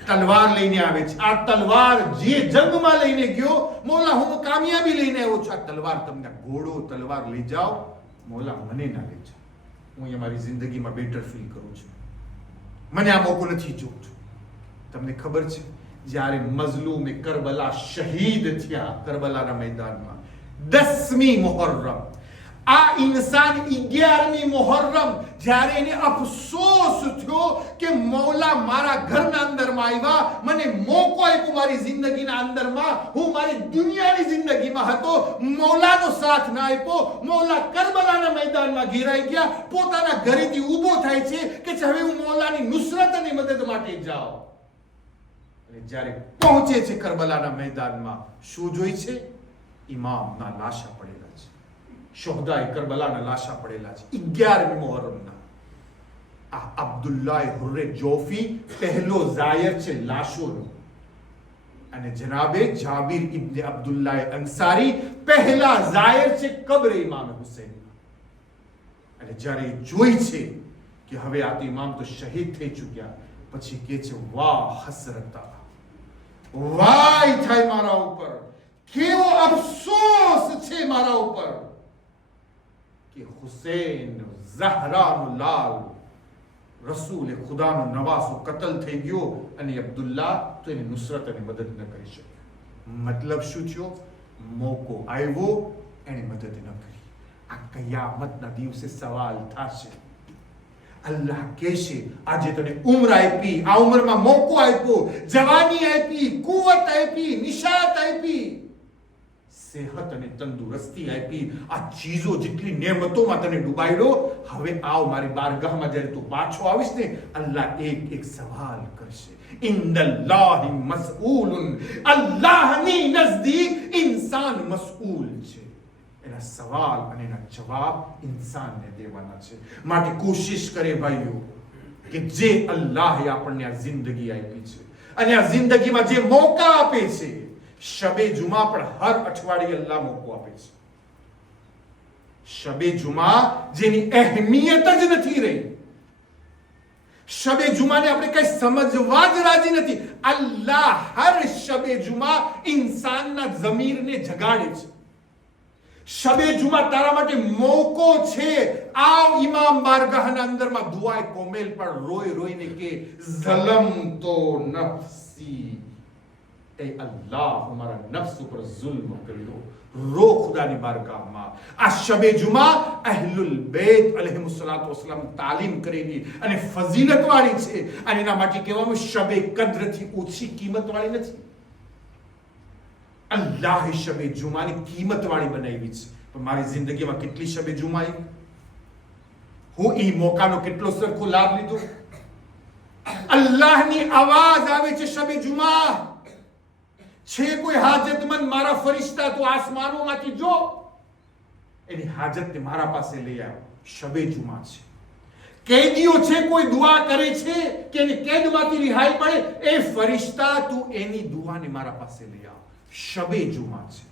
તલવાર લઈને આવે છે. આ તલવાર જે જંગમાં લઈને ગયો, મૌલા હું કામયાબી લઈને આવ્યો છું, આ તલવાર તમને, ઘોડો તલવાર લઈ જાઓ. મૌલા મને ના લઈ જાઓ, હું અહીંયા મારી જિંદગીમાં બેટર ફીલ કરું છું, મને આ મોકો નથી જોઈતો. તમને ખબર છે જ્યારે મઝલૂમ કરબલા શહીદ થયા કરબલાના મેદાનમાં 10મી મુહર્રમ, આ ઇન્સાન 11મી મુહર્રમ જ્યારે એને અફસોસ થયો કે મૌલા મારા ઘરના અંદરમાં આવ્યા, મને મોકો આપ્યો મારી જિંદગીના અંદરમાં, હું મારી દુનિયાની જિંદગીમાં હતો, મૌલાનો સાથ ના આપ્યો, મૌલા કરબલાના મેદાનમાં ઘેરાઈ ગયા, પોતાના ઘરેથી ઊભો થાય છે કે હવે હું મૌલાની નુસરત અને મદદ માટે જાઉં. અને જ્યારે પહોંચે છે કરબલાના મેદાનમાં, શું જોઈ છે? ઇમામના લાશા પડેલા છે, શોહદાએ કરબલાના લાશા પડેલા છે 11મી મુહર્રમના. આ અબ્દુલ્લાહ હુર્રે જોફી પહેલો ઝાયર છે લાશોનો, અને જનાબે જાબિર ઇબ્ન અબ્દુલ્લાહ અંસારી પહેલા ઝાયર છે કબ્ર ઇમામ હુસૈન. અને જ્યારે જોઈ છે કે હવે આ તો ઇમામ તો શહીદ થઈ ચૂક્યા, પછી કે છે વાહ હસરતા, વાય થાય મારા ઉપર, કેવો અફસોસ છે મારા ઉપર કે હુસૈન ઝહરાનો લાલ, રસૂલ ખુદાનો નવાસો કતલ થઈ ગયો અને અબ્દુલ્લાહ તો એની નુસરત અને મદદ ન કરી શક્યો. મતલબ શું થયો? મોકો આવ્યો, એને મદદ ન કરી. આ કયામતના દિવસે સવાલ થશે. અલ્લાહ કહેશે આજે તને ઉંમર આપી, આ ઉંમરમાં મોકો આપ્યો, જવાની આપી, કુવત આપી, નિશાત આપી, સેહત અને તંદુરસ્તી આપી, આ ચીજો જેટલી નેમતોમાં તને ડૂબાડ્યો, હવે આવ મારી બારગાહમાં જ્યારે તું પાછો આવીશ ને, અલ્લાહ એક એક સવાલ કરશે. ઇન્નલ્લાહી મસઉલુન, અલ્લાહની નજદીક ઇન્સાન મસઉલ છે. એના સવાલ અને એના જવાબ ઇન્સાનને દેવાના છે. માટે કોશિશ કરે ભાઈઓ કે જે અલ્લાહે આપણને આ જિંદગી આપી છે અને આ જિંદગીમાં જે મોકા આપે છે, શબે જુમા પણ હર અઠવાડિયે અલ્લાહ મોકો આપે છે. શબે જુમા જેની અહેમિયત જ નથી રહી, શબે જુમાને આપણે કઈ સમજવા જ રાજી નથી. અલ્લાહ હર શબે જુમા ઇન્સાનના ઝમીરને જગાડે છે. શબે જુમા તારા માટે મોકો છે. આવ ઇમામ બારગાહના અંદરમાં દુઆએ કોમેલ પર રોઈ રોઈને કે ઝલમતો નફસી, એ અલ્લાહ હમારા નફ્સ ઉપર જુલ્મ કર્યો. રો ખુદાની બારગાહમાં. આ શબે જુમા અહલુલ બેત અલૈહિસ્સલાતુ વસ્સલામ તાલીમ કરેલી અને ફઝીલત વાળી છે. અને એના માટે કહેવાનું શબે કદ્રથી ઓછી કિંમત વાળી નથી. અલ્લાહે શબે જુમાની કિંમત વાળી બનાવી છે. પણ મારી જિંદગીમાં કેટલી શબે જુમા આવી, હું એ મોકાનો કેટલો સરખો લાભ લીધો. અલ્લાહની આવાજ આવે છે શબે જુમા. છે કોઈ હાજતમંદ, મારા ફરિશ્તા તો આસમાનોમાંથી જો એની હાજતને મારા પાસે લઈ આવો. શબે જુમા છે. કેદીઓ છે, કોઈ દુઆ કરે છે કે એની કેદમાંથી રિહાઈ મળે, એ ફરિશ્તા તું એની દુઆને મારા પાસે લઈ આવ. શબે જુમા છે.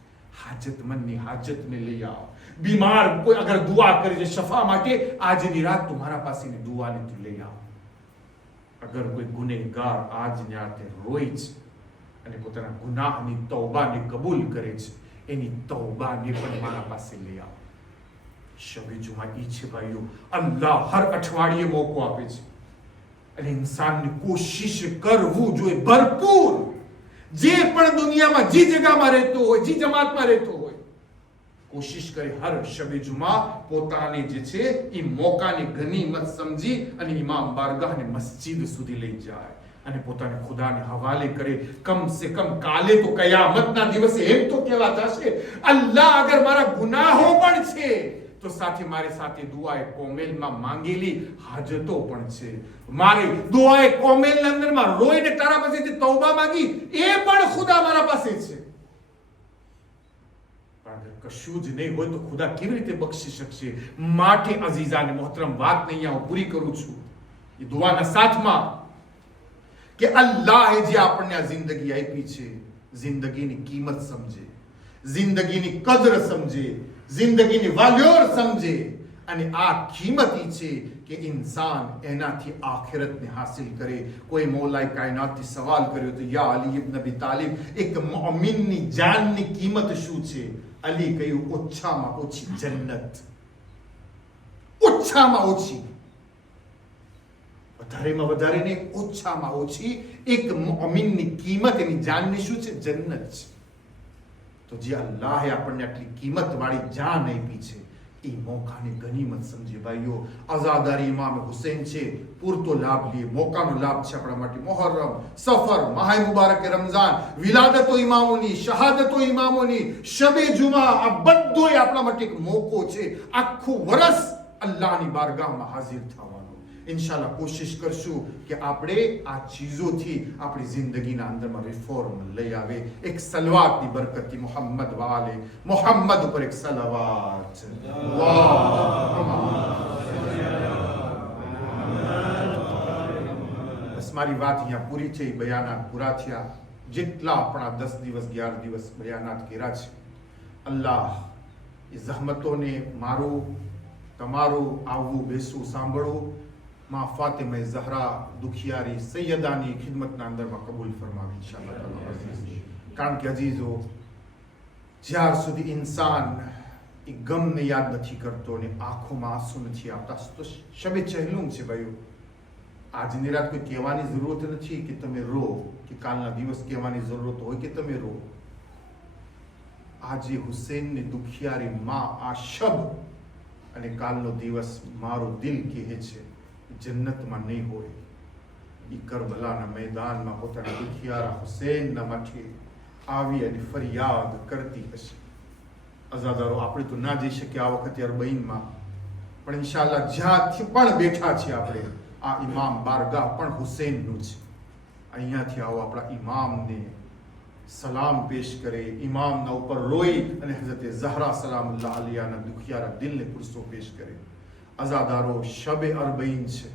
હાજતમંદની હાજતને લઈ આવ. બીમાર કોઈ અગર દુઆ કરે છે શફા માટે, આજની રાત તું મારા પાસેની દુઆને તું લઈ આવ. અગર કોઈ ગુનેગાર આજની રાતે રોય છે અને પોતાના ગુનાહની તૌબાને કબૂલ કરે છે, એની તૌબાને પણ મારા પાસે લઈ આવ. શબે જુમા ઈ છે ભાઈઓ. અલ્લાહ હર અઠવાડિયે મોકો આપે છે અને ઇન્સાનની કોશિશ કરવું જોઈએ ભરપૂર. જે પણ દુનિયામાં જે જગામાં રહેતો હોય, જે જમાતમાં રહેતો હોય, કોશિશ કરે હર શબે જુમા પોતાને જે છે એ મોકાની ગનીમત સમજી અને ઇમામ બારગાહને મસ્જિદ સુધી લઈ જાય અને પોતાને ખુદાને હવાલે કરે. કમ સે કમ કાલે તો કયામતના દિવસે એમ તો કહેવા થશે, અલ્લાહ અગર મારા ગુનાહો પણ છે તો સાથે મારી સાથે દુઆએ કોમેલમાં માંગેલી હાજતો પણ છે. મારી દુઆએ કોમેલના અંદરમાં રોઈને તારા પાસેથી તૌબા માંગી, એ પણ ખુદા મારા પાસે છે. પણ કશું જ નહીં હોય તો ખુદા કેવી રીતે બક્ષી શકશે? માટે અઝીઝાને મોહતરમ વાત નહીં હું પૂરી કરું છું એ દુઆના સાથમાં કે અલ્લાહે જે આપણને આ જિંદગી આપી છે, જિંદગીની કિંમત સમજે, જિંદગીની કદર સમજે, જિંદગીની વાલ્યોર સમજે. અને આ કિંમતી છે કે ઇન્સાન એનાથી આખિરતને હાસિલ કરે. કોઈ મૌલાએ કાયનાતથી સવાલ કર્યો તો યા અલી ઇબ્ન અબી તાલિબ, એક મુઅમિનની જાનની કિંમત શું છે? અલી કહ્યું, ઓછામાં ઓછી જન્નત. ઓછામાં ઓછી, વધારેમાં વધારે નહીં, ઓછામાં ઓછી એક મુઅમિનની કિંમત એની જાનની શું છે? જન્નત છે. તો જે અલ્લાહે આપણને આટલી કિંમત વાળી જાન આપી છે એ મોકાની ગનીમત સમજે ભાઈઓ. આઝાદારી ઇમામ હુસૈન છે, પૂરતો લાભ લે. મોકાનો લાભ છે આપણા માટે. મુહર્રમ, સફર, માહ મુબારક રમઝાન, વિલાદતો ઇમામોની, શહાદતો ઇમામોની, શબે જુમા, આ બધું આપણા માટે એક મોકો છે. આખું વર્ષ અલ્લાહની બારગાહમાં હાજર થવાનું. ઇન્શાલ્લાહ કોશિશ કરશું કે આપણે આ ચીજોથી આપણી જિંદગીના અંદરમાં રિફોર્મ લઈ આવે. એક સલવાતની બરકતથી મોહમ્મદ વાલે મોહમ્મદ ઉપર એક સલવાત. બસ મારી વાત અહીંયા પૂરી થઈ. બયાનાત પૂરા થયા. જેટલા આપણા 10 દિવસ 11 દિવસ બયાનાત કર્યા છે, અલ્લાહ એ જહમતોને મારું તમારું આવવું બેસવું સાંભળવું માં ફાતિમા ઝહરા દુખિયારી સૈયદાની ખિદમતના અંદરમાં કબૂલ ફરમાવી ઇન્શાઅલ્લાહ. કારણ કે અજીઝો, જ્યાર સુધી ઇન્સાન એ ગમને યાદ નથી કરતો ને આંખોમાં આંસુ નથી આવતા તો શબે ચહેલુમ છે ભાઈઓ. આજની રાત કોઈ કહેવાની જરૂરત નથી કે તમે રો, કે કાલના દિવસ કહેવાની જરૂરત હોય કે તમે રો. આજે હુસૈનની દુખિયારી માં આ શબ અને કાલનો દિવસ મારો દિલ કહે છે જન્નતમાં નહીં હોય. એ કરબલાના મેદાનમાં પોતાના દુખિયારા હુસૈનના માટે આવી અને ફરિયાદ કરતી હશે. અઝાદારો, આપણે તો ના જઈ શકીએ આ વખતે અરબઈનમાં, પણ ઇન્શાઅલ્લાહ જ્યાંથી પણ બેઠા છે આપણે, આ ઇમામ બારગાહ પણ હુસૈનનું છે. અહીંયાથી આવો આપણા ઇમામને સલામ પેશ કરે, ઇમામના ઉપર રોઈ અને હઝરત ઝહરા સલામુલ્લાહ અલૈહાના દુખિયારા દિલને પુરસો પેશ કરે. અઝાદારો, શબે અરબઈન છે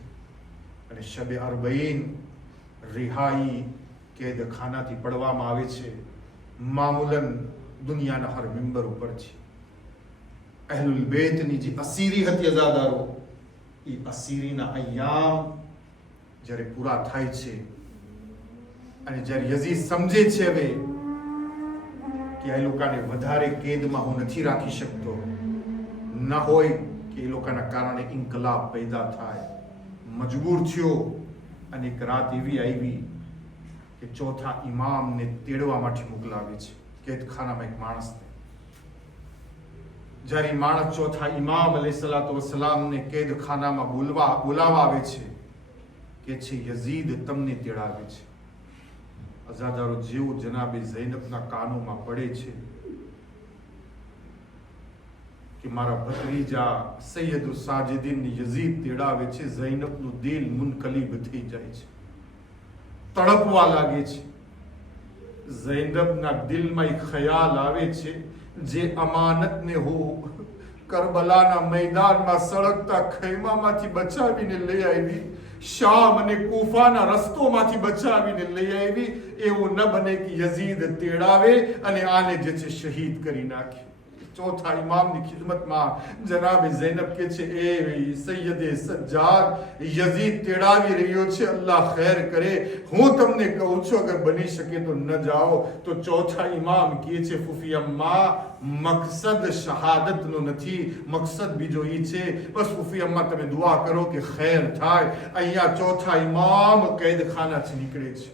અને શબે અરબઈન રિહાઈ કેદખાનાથી પડવામાં આવે છે. મામૂલન દુનિયાના હર મિંબર ઉપર છે. અહલુલ બેતની જે અસીરી હતી અઝાદારો, એ અસીરીના અય્યામ જ્યારે પૂરા થાય છે અને જ્યારે યઝીદ સમજે છે હવે કે એ લોકોને વધારે કેદમાં હું નથી રાખી શકતો, ન હોય કે એ લોકોના કારણે ઇન્કલાબ પેદા થાય, મજબૂર થયો અને એક રાત એવી આવી કે ચોથા ઇમામને તેડવા માટે મોકલાવે છે કેદખાનામાં એક માણસને. જ્યારે માણસ ચોથા ઇમામ અલૈહિસ્સલાતુ વસ્સલામને કેદખાનામાં બોલાવા આવે છે કે છે યઝીદ તમને તેડાવે છે. અઝાદારો જેવો જનાબે ઝૈનબના કાનોમાં પડે છે કે મારા ભત્રીજા સૈયદ સાજિદીન યઝીદ તેડાવે છે, ઝૈનબનું દિલ મુનકલીબ થઈ જાય છે, તડપવા લાગે છે. ઝૈનબના દિલમાં એક ખ્યાલ આવે છે, જે અમાનતને હું કરબલાના મેદાનમાં સળગતા ખૈમામાંથી બચાવીને લઈ આવી, શામ અને કૂફાના રસ્તોમાંથી બચાવીને લઈ આવી, એવું ન બને કે યઝીદ તેડાવે અને આને જે છે શહીદ કરી નાખે. ચોથા ઇમામની ખિદમતમાં જનાબે ઝૈનબ કે છે, એ સૈયદે સજ્જાદ, યઝીદ તેડાવી રહ્યો છે, અલ્લાહ ખૈર કરે. હું તમને કહું છું અગર બની શકે તો ન જાઓ. તો ચોથા ઇમામ કહે છે, ફૂફી અમ્મા, મકસદ શહાદતનો નથી, મકસદ બીજો ઈ છે, બસ ફૂફી અમ્મા તમે દુઆ કરો કે ખૈર થાય. અહીંયા ચોથા ઇમામ કેદખાનાથી નીકળે છે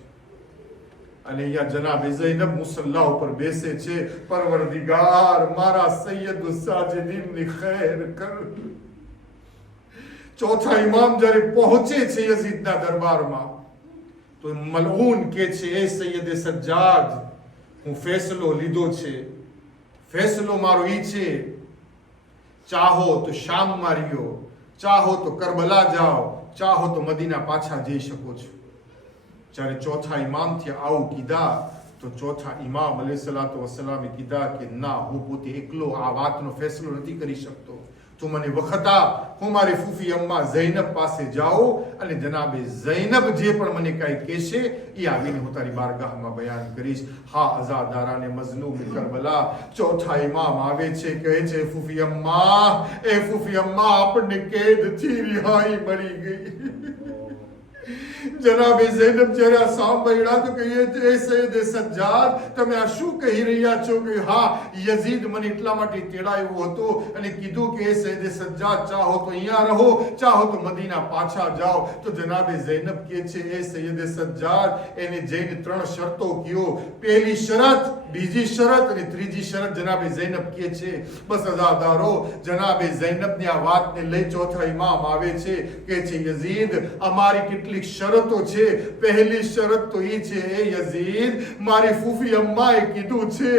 અને અહીંયા જનાબ ઝૈનબ મુસલ્લા ઉપર બેસે છે. પરવરદિગાર, મારા સૈયદ સાજિદીનની ખૈર કર. ચોથા ઇમામ જ્યારે પહોંચે છે યઝીદના દરબારમાં તો મલઉન કે છે, એ સૈયદ સજ્જાદ, હું ફેસલો લીધો છે, ફેસલો મારો ઈ છે, ચાહો તો શામમાં રહ્યો, ચાહો તો કરબલા જાઓ, ચાહો તો મદીના પાછા જઈ શકો છો. જ્યારે ચોથા ઇમામથી આવું કીધા તો ચોથા ઇમામ અલૈહિસ્સલાતુ વસ્સલામે કીધા કે ના, હું પોતે એકલો આ વાતનો ફેસલો નથી કરી શકતો, તું મને વખત આપ, હું મારી ફૂફી અમ્મા ઝૈનબ પાસે જાઉં અને જનાબે ઝૈનબ જે પણ મને કાંઈ કહેશે એ આવીને હું તારી બારગાહમાં બયાન કરીશ. હા અઝાદારાને મઝલૂમ કરબલા, ચોથા ઇમામ આવે છે, કહે છે, ફૂફી અમ્મા, એ ફૂફી અમ્મા, આપણને કેદથી રિહાઈ મળી ગઈ. જનાબે ઝૈનબ જ્યારે આ સાંભળ્યા તો કહીએ એ સૈયદ સજ્જાદ, તમે આ શું કહી રહ્યા છો? કે હા, યઝીદ મને એટલા માટે તેડાવ્યો હતો અને કીધું કે એ સૈયદ સજ્જાદ, ચાહો તો અહીંયા રહો, ચાહો તો મદીના પાછા જાઓ. તો જનાબે ઝૈનબ કહે છે, એ સૈયદ સજ્જાદ, એને જઈને 3 શરતો કયો. પહેલી શરત, બીજી શરત અને ત્રીજી શરત જનાબે ઝૈનબ કહે છે. બસ અઝાદારો, જનાબે ઝૈનબની આ વાતને લઈ ચોથા ઇમામ આવે છે, કે છે યઝીદ, અમારી કેટલીક શરતો છે. પહેલી શરત તો ઈ છે, એ યઝીદ, મારી ફૂફી અમ્માએ કીધું છે,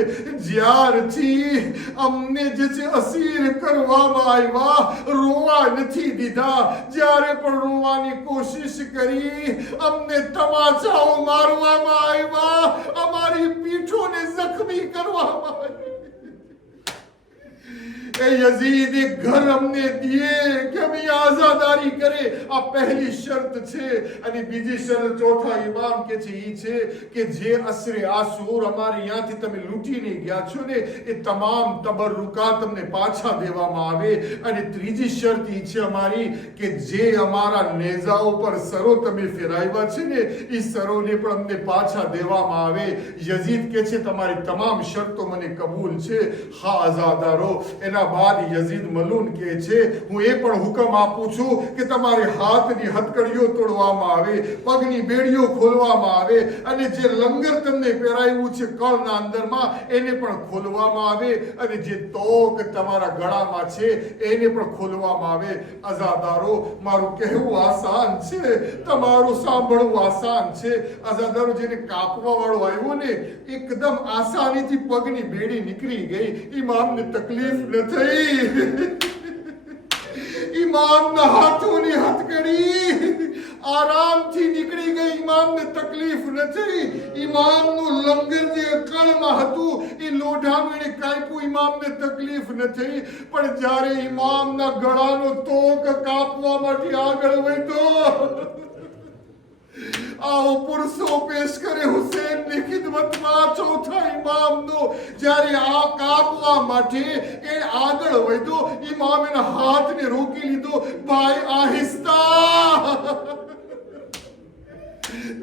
જ્યારથી અમને જે છે અસીર કરવામાં આવ્યા, રોવા નથી દીધા. જ્યારે પણ રોવાની કોશિશ કરી, અમને તમાચાઓ મારવામાં આવ્યા, અમારી પીઠોને જખમી કરવામાં આવી. એ યઝીદ એક ઘર અમને દિયે કે અમે આઝાદારી કરે, આ પહેલી શરત છે. અને બીજી શરત ચોથા ઇમામ કે છે ઈ છે કે જે અસરે આસુર અમારે અહીંયાથી તમે લૂંટીને ગયા છો ને, એ તમામ તબરુકાત તમને પાછા દેવામાં આવે. અને ત્રીજી શરત ઈ છે અમારી કે જે અમારા નેઝાઓ પર સરો તમે ફેરાવ્યા છે ને, એ સરોને પણ અમને પાછા દેવામાં આવે. યઝીદ કે છે, તમારી તમામ શરતો મને કબૂલ છે. હા અઝાદારો, એના બાદ યઝીદ મલૂન કહે છે, હું એ પણ હુકમ આપું છું કે તમારે હાથની હથકડીઓ તોડવામાં આવે, પગની બેડીઓ ખોલવામાં આવે, અને જે લંગર તમને પહેરાવ્યું છે કળના અંદરમાં એને પણ ખોલવામાં આવે, અને જે તોક તમારા ગળામાં છે એને પણ ખોલવામાં આવે. અઝાદારો, મારું કહેવું આસાન છે, તમારું સાંભળવું આસાન છે. અઝાદારો, જેને કાપવા વાળો આવ્યો ને, એકદમ આસાનીથી પગની બેડી નીકળી ગઈ. ઇમામને તકલીફ ન થઈ. ઇમામના હાથોની હથકડી આરામથી નીકળી ગઈ. ઇમામને તકલીફ ન થઈ. ઇમામનું લંગર જે કળમાં હતું એ લોઢાનું એને કાપ્યું, ઇમામને તકલીફ ન થઈ. પણ જ્યારે ઇમામના ગળાનો તોક કાપવા માટે આગળ વધ્યો, આવો પુરુષો પેશ કરે હુસૈનની ખિદમતમાં ચોથા ઇમામનો. જ્યારે આ કાપવા માટે એ આગળ વધ્યો, ઇમામ એના હાથને રોકી લીધો. ભાઈ આહિસ્તા,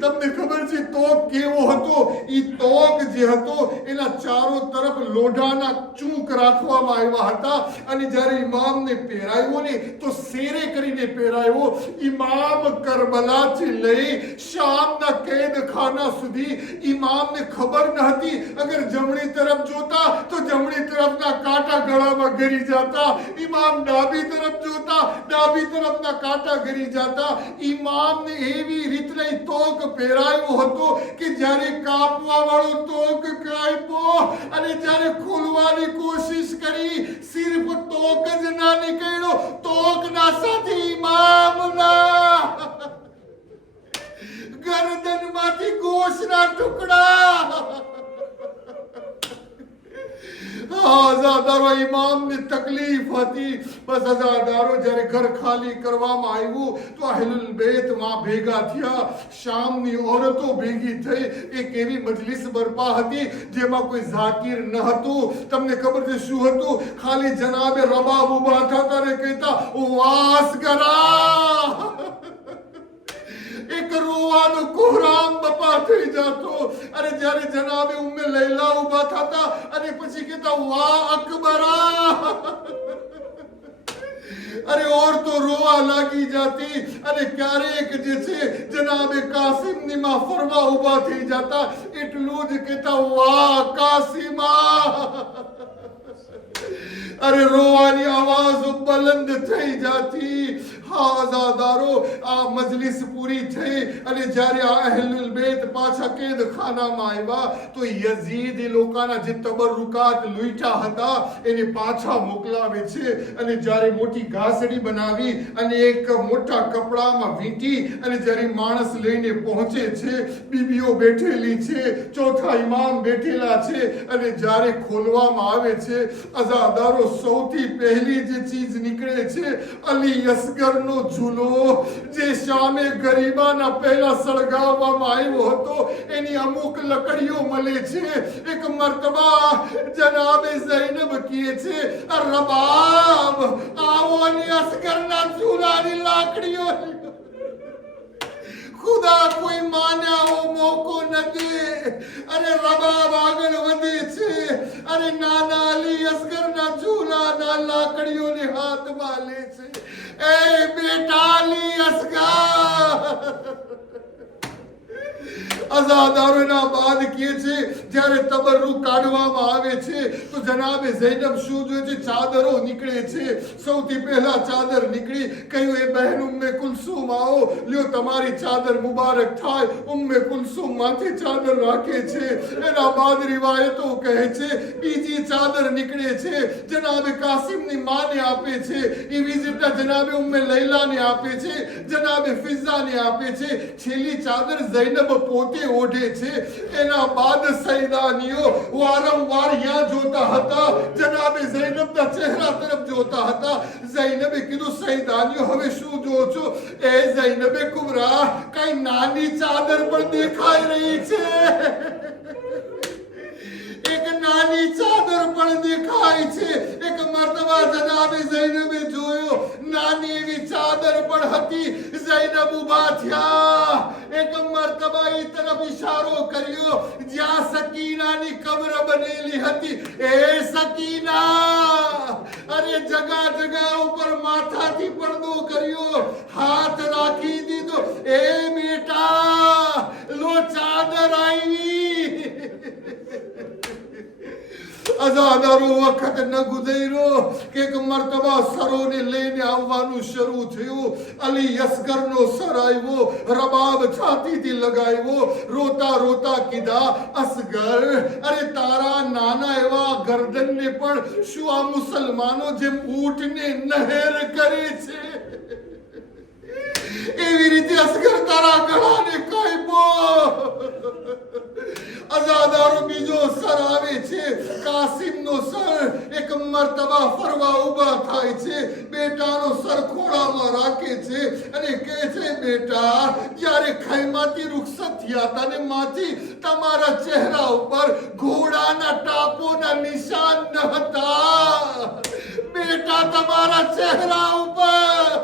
તમને ખબર છે તોક કેવો હતો? ઈ તોક જે હતો એના ચારો તરફ લોઢાના ચૂંક રાખવામાં આવ્યા હતા અને જ્યારે ઇમામને પહેરાવ્યો ને તો શેરે કરીને પહેરાવ્યો. ઇમામ કરબલાથી લઈ શામના કેદખાના સુધી ઇમામને ખબર ન હતી અગર જમણી તરફ જોતા તો જમણી તરફના કાંટા ગળામાં ગરી જતા, ઇમામ ડાબી તરફ જોતા ડાબી તરફના કાંટા ગરી જતા. ઇમામને એવી રીતના તોક પહેરાયો હતો કે જ્યારે કાપવા વાળો તોક કાપ્યો અને જ્યારે ખોલવાની કોશિશ કરી સિર્ફ તોક જ ના નીકળ્યો, તોકના સાથે ઇમામના ગરદનમાંથી ગોશના ટુકડા. અઝાદારો ઇમામને તકલીફ હતી. બસ અઝાદારો જ્યારે ઘર ખાલી કરવામાં આવ્યું તો અહેલુલ બેત માં ભેગા થયા. શામની ઓરતો ભેગી થઈ. એક એવી મજલિસ બરપા હતી જેમાં કોઈ ઝાકીર ન હતું. તમને ખબર છે શું હતું? ખાલી જનાબે રબાબ ઉભા થતા ને કહેતા વાસ કરા. એક રોવાનો કોહરામ બપા થઈ જતો. અરે જ્યારે જનાબે ઉમ્મે લૈલા ઉભા થતા અને પછી કહેતા વાહ અકબરા. અરે ઓરતો રોવા લાગી જાતી અને ક્યારેક જે છે જનાબે કાસિમની માં ફરવા ઉભા થઈ જતા. એટલું જ કહેતા વાહ કાસિમા. અરે રોવાની આવાજ બુલંદ થઈ જાતી. આઝાદારો આ મજલિસ પૂરી થઈ અને જ્યારે આ અહેલુલ બેત પાછા કેદખાનામાં આવ્યા તો યઝીદ એ લોકોના જે તબરુકાત લૂંટ્યા હતા એને પાછા મોકલાવે છે અને જ્યારે મોટી ઘાસડી બનાવી અને એક મોટા કપડામાં વીંટી અને જ્યારે માણસ લઈને પહોંચે છે, બીબીઓ બેઠેલી છે, ચોથા ઇમામ બેઠેલા છે અને જ્યારે ખોલવામાં આવે છે અઝાદારો સૌથી પહેલી જે ચીજ નીકળે છે અલી અસગર નો ઝૂલો જે શામે ગરીબાના પહેલા સળગાવવામાં આવ્યો હતો એની અમુક લકડીઓ મળે છે. એક મર્તબા જનાબે ઝૈનબ કહે છે રબાબ આવો અલી અસગરના ઝૂલાની લાકડીઓ. ખુદા કોઈ માન્યા હો મોકો ન દે. અરે રબાબ આગળ વધે છે. અરે નાના અલી અસગરના ઝૂલાના લાકડીઓને હાથમાં લે છે. એ બેટા અલી અસગર. અઝાદારોના બાદ કહે છે જ્યારે તબરરુક કાઢવામાં આવે છે તો જનાબે ઝૈનબ શું જોઈએ છે? ચાદરો નીકળે છે. સૌથી પહેલા ચાદર નીકળી. કહ્યું એ બહેન ઉમ્મે કુલસુમ આવો, લ્યો તમારી ચાદર મુબારક થાય. ઉમ્મે કુલસુમ માથે ચાદર રાખે છે. એના બાદ રિવાયતો કહે છે બીજી ચાદર નીકળે છે જનાબે કાસિમની માને આપે છે. એવી જ રીતના જનાબે ઉમ્મે લૈલાને આપે છે, જનાબે ફિઝાને આપે છે. છેલ્લી ચાદર ઝૈનબ પોતે ઓઢે છે. એના બાદ સૈદાનીઓ વારંવાર યાં જોતા હતા, જનાબે ઝૈનબના ચહેરા તરફ જોતા હતા. ઝૈનબે કીધું સૈદાનીઓ હવે શું જો છો? એ ઝૈનબે કુબરા કઈ નાની ચાદર પણ દેખાઈ રહી છે. એક નાની ચાદર પણ દેખાય છે. એક મર્તબા જનાબે ઝૈનબે જોયો નાની એવી ચાદર પણ હતી. ઝૈનબ ઉભા થયા. એક મર્તબા એ તરફ ઇશારો કર્યો જ્યાં સકીનાની કબ્ર બનેલી હતી. એ સકીના. અરે જગા જગા ઉપર માથાથી પડદો કર્યો, હાથ રાખી દીધો. એ બેટા લો ચાદર આવી. અઝાદારો વખત ન ગુજર્યો કે એક મર્તબા સરોને લઈને આવવાનું શરૂ થયું. અલી અસગરનો સર આવ્યો, રબાબ છાતીથી લગાવ્યો. રોતા રોતા કીધા અસગર અરે તારા નાના એવા ગરદનને પણ શું આ મુસલમાનો જેમ ઊંટને નહેર કરે છે? એવી રીતે અસગર તારા ગળાને કાપ્યો. અઝાદારો બીજો સર આવે છે, કાસિમનો સર. એક મર્તબા ફરવા ઉભા થાય છે, બેટાનો સર ખોળામાં રાખે છે અને કહે છે બેટા જ્યારે ખૈમાથી રૂખસત થયા તને માંથી તમારા ચહેરા ઉપર ઘોડાના ટાપોના નિશાન ન હતા. બેટા તમારા ચહેરા ઉપર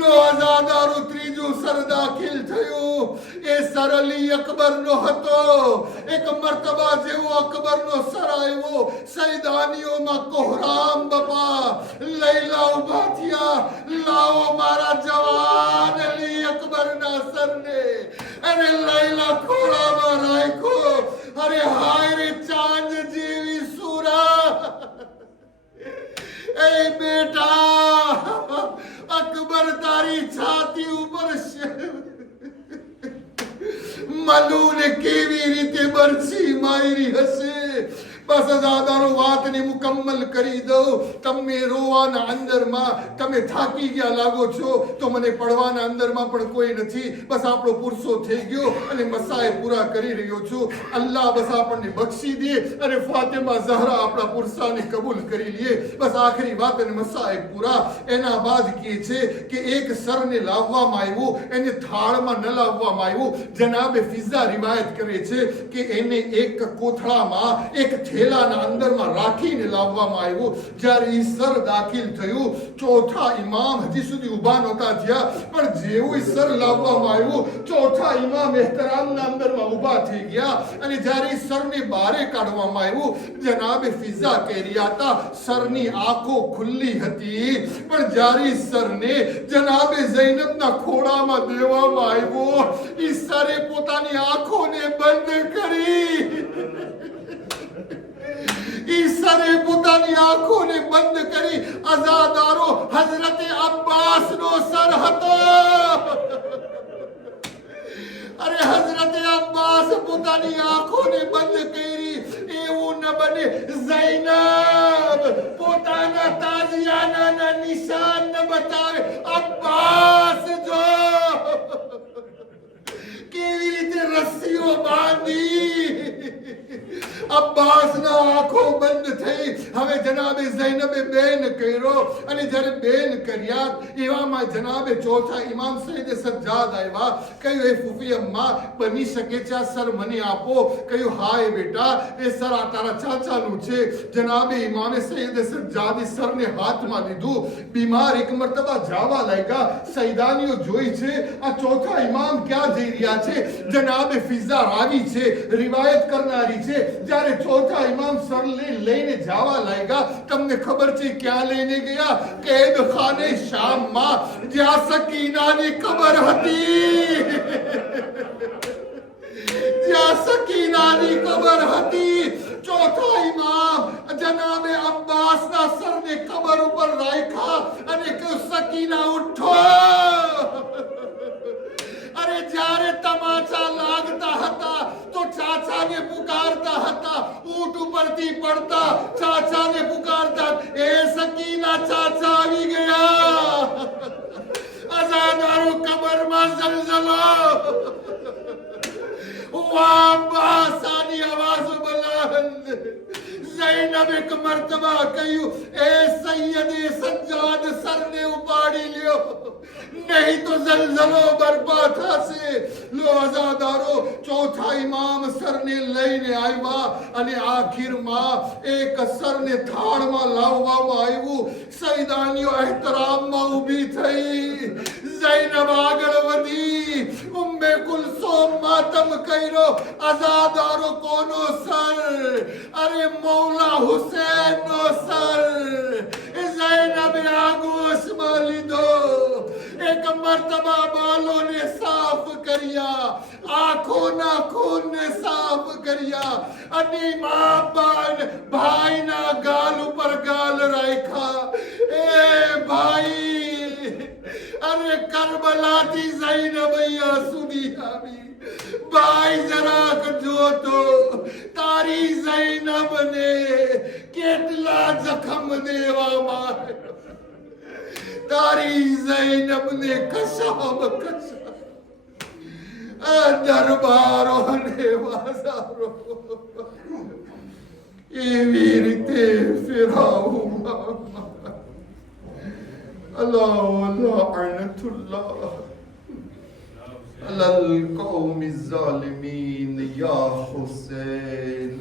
લો. અઝાદારો ત્રીજો સર સર દાખિલ થયું. એ સર અલી અકબરનો હતો. એક મર્તબા જેવો અકબરનો સર આવ્યો, સૈદાનીઓમાં કોહરામ બપા, લૈલા ઉભા થયા, લાવો મારા જવાન અલી અકબરના સરને. અને લૈલા ખોળામાં રાખ્યો. અરે હાય રે ચાંદ જેવી સુરા. એ બેટા, અકબર તારી છાતી ઉપર મલુને કેવી રીતે બરછી મારી હશે. બસ અજાદારો વાતને મુકમ્મલ કરી દઉં. તમે રોવાના અંદરમાં તમે થાકી ગયા લાગો છો, તો મને પડવાના અંદરમાં પણ કોઈ નથી. બસ આપણો પુરસો થઈ ગયો અને મસાએ પૂરા કરી રહ્યો છું. અલ્લાહ બસ આપણને બક્ષી દે અને ફાતિમા ઝહરા આપણા પુરસાને કબૂલ કરી લે. બસ આખરી વાત અને મસાએ પૂરા. એના બાદ કહે છે કે એક સરને લાવવામાં આવ્યું, એને થાળમાં ન લાવવામાં આવ્યું. જનાબે ફિઝા રિવાયત કરે છે કે એને એક કોથળામાં, એક થેલાના અંદરમાં રાખીને લાવવામાં આવ્યું. જ્યારે ઈ સર દાખિલ થયું, ચોથા ઇમામ હજી સુધી ઊભા નહોતા થયા, પણ જેવું ઈ સર લાવવામાં આવ્યું, ચોથા ઇમામ એહતરામના અંદરમાં ઊભા થઈ ગયા. અને જ્યારે ઈ સરને બહારે કાઢવામાં આવ્યું, જનાબે ફિઝા કહી રહ્યા હતા સરની આંખો ખુલ્લી હતી, પણ જ્યારે ઈ સરને જનાબે ઝૈનબના ખોળામાં દેવામાં આવ્યો, ઈ સરે પોતાની આંખોને બંધ કરી. ઈસરે પોતાની આંખોને બંધ કરી. અઝાદારો, હઝરત અબ્બાસનો સર હતો. અરે હઝરત અબ્બાસ પોતાની આંખોને બંધ કરી. એવું ન બને ઝૈનબ પોતાના તાજિયાના નિશાન ન બતાવે. અબ્બાસ જો કેવી રીતે રસ્સીઓ બાંધી. અબ્બાસના આંખો બંધ થઈ. હવે જનાબે ઝૈનબે બેન કર્યો, અને જ્યારે બેન કર્યા એવામાં જનાબે ચોથા ઇમામ સૈયદ સજ્જાદ આવ્યા. કહ્યું એ ફૂફી અમ્મા, બની શકે છે આ સર મને આપો. કહ્યું હાય બેટા, એ સર આ તારા ચાચાનું છે. જનાબે ઇમામે સૈયદ સજ્જાદે સરને હાથમાં લીધું. બીમાર એક મરતબા જાવા લાગ્યા. સૈદાનીઓ જોઈ છે આ ચોથા ઇમામ ક્યાં જઈ રહ્યા છે. જનાબે ફિઝા રાવી છે, રિવાયત કરનારી છે. જ્યારે ચોથા ઇમામ સરને લઈને જવા લાગ્યા, તમને ખબર છે ક્યાં લઈને ગયા? કેદ ખાને શામમાં, જ્યાં સકીનાની કબર હતી. જ્યાં સકીનાની કબર હતી, ચોથા ઇમામ જનાબે અબ્બાસના સરને કબર ઉપર રાખ્યા અને કહ્યું સકીના ઉઠો. અરે જ્યારે તમાચા લાગતા હતા તો ચાચાને પુકારતા હતા, ઊંટ ઉપરથી પડતા ચાચાને પુકારતા, એ સકીના ચાચા આવી ગયા. અઝાદારો, કબરમાં ઝલઝલો. વાહ બાસાની આવાજ બુલંદ. ઝૈનબ એક મર્તબા કહ્યું, એ સૈયદે સજ્જાદ સરને ઉપાડી લ્યો, નહીં તો ઝલઝલો બરપા થશે. લો અઝાદારો, ચોથા ઇમામ સરને લઈને આવ્યા અને આખિરમાં એક સરને થાળમાં લાવવામાં આવ્યું. સૈદાનીઓ એહતરામમાં ઊભી થઈ. ઝૈનબ આગળ વધી. ઉમ્મે કુલસુમ માતમ કર્યો. અઝાદારો, કોનો સર? અરે મૌલા હુસૈનનો સર. ઝૈનબે આગોશમાં લીધો. એક મર્તબા બાલોને સાફ કર્યા, આંખોના ખૂનને સાફ કર્યા, અને મા ભાઈના ગાલ ઉપર ગાલ રાખ્યા. એ ભાઈ, અરે કરબલાથી ઝૈનબ અહીંયા સુધી આવી. ભાઈ જરાક જોતો, તારી ઝૈનબને કેટલા જખમ દેવામાં. તારી ઝૈનબને કશાબ કશા દરબારો અને વાઝારો એવી રીતે ફેરાવું. અલ્લાહ લઅનતુલ્લાહ અલલ કૌમિ ઝાલિમીન યા હુસૈન.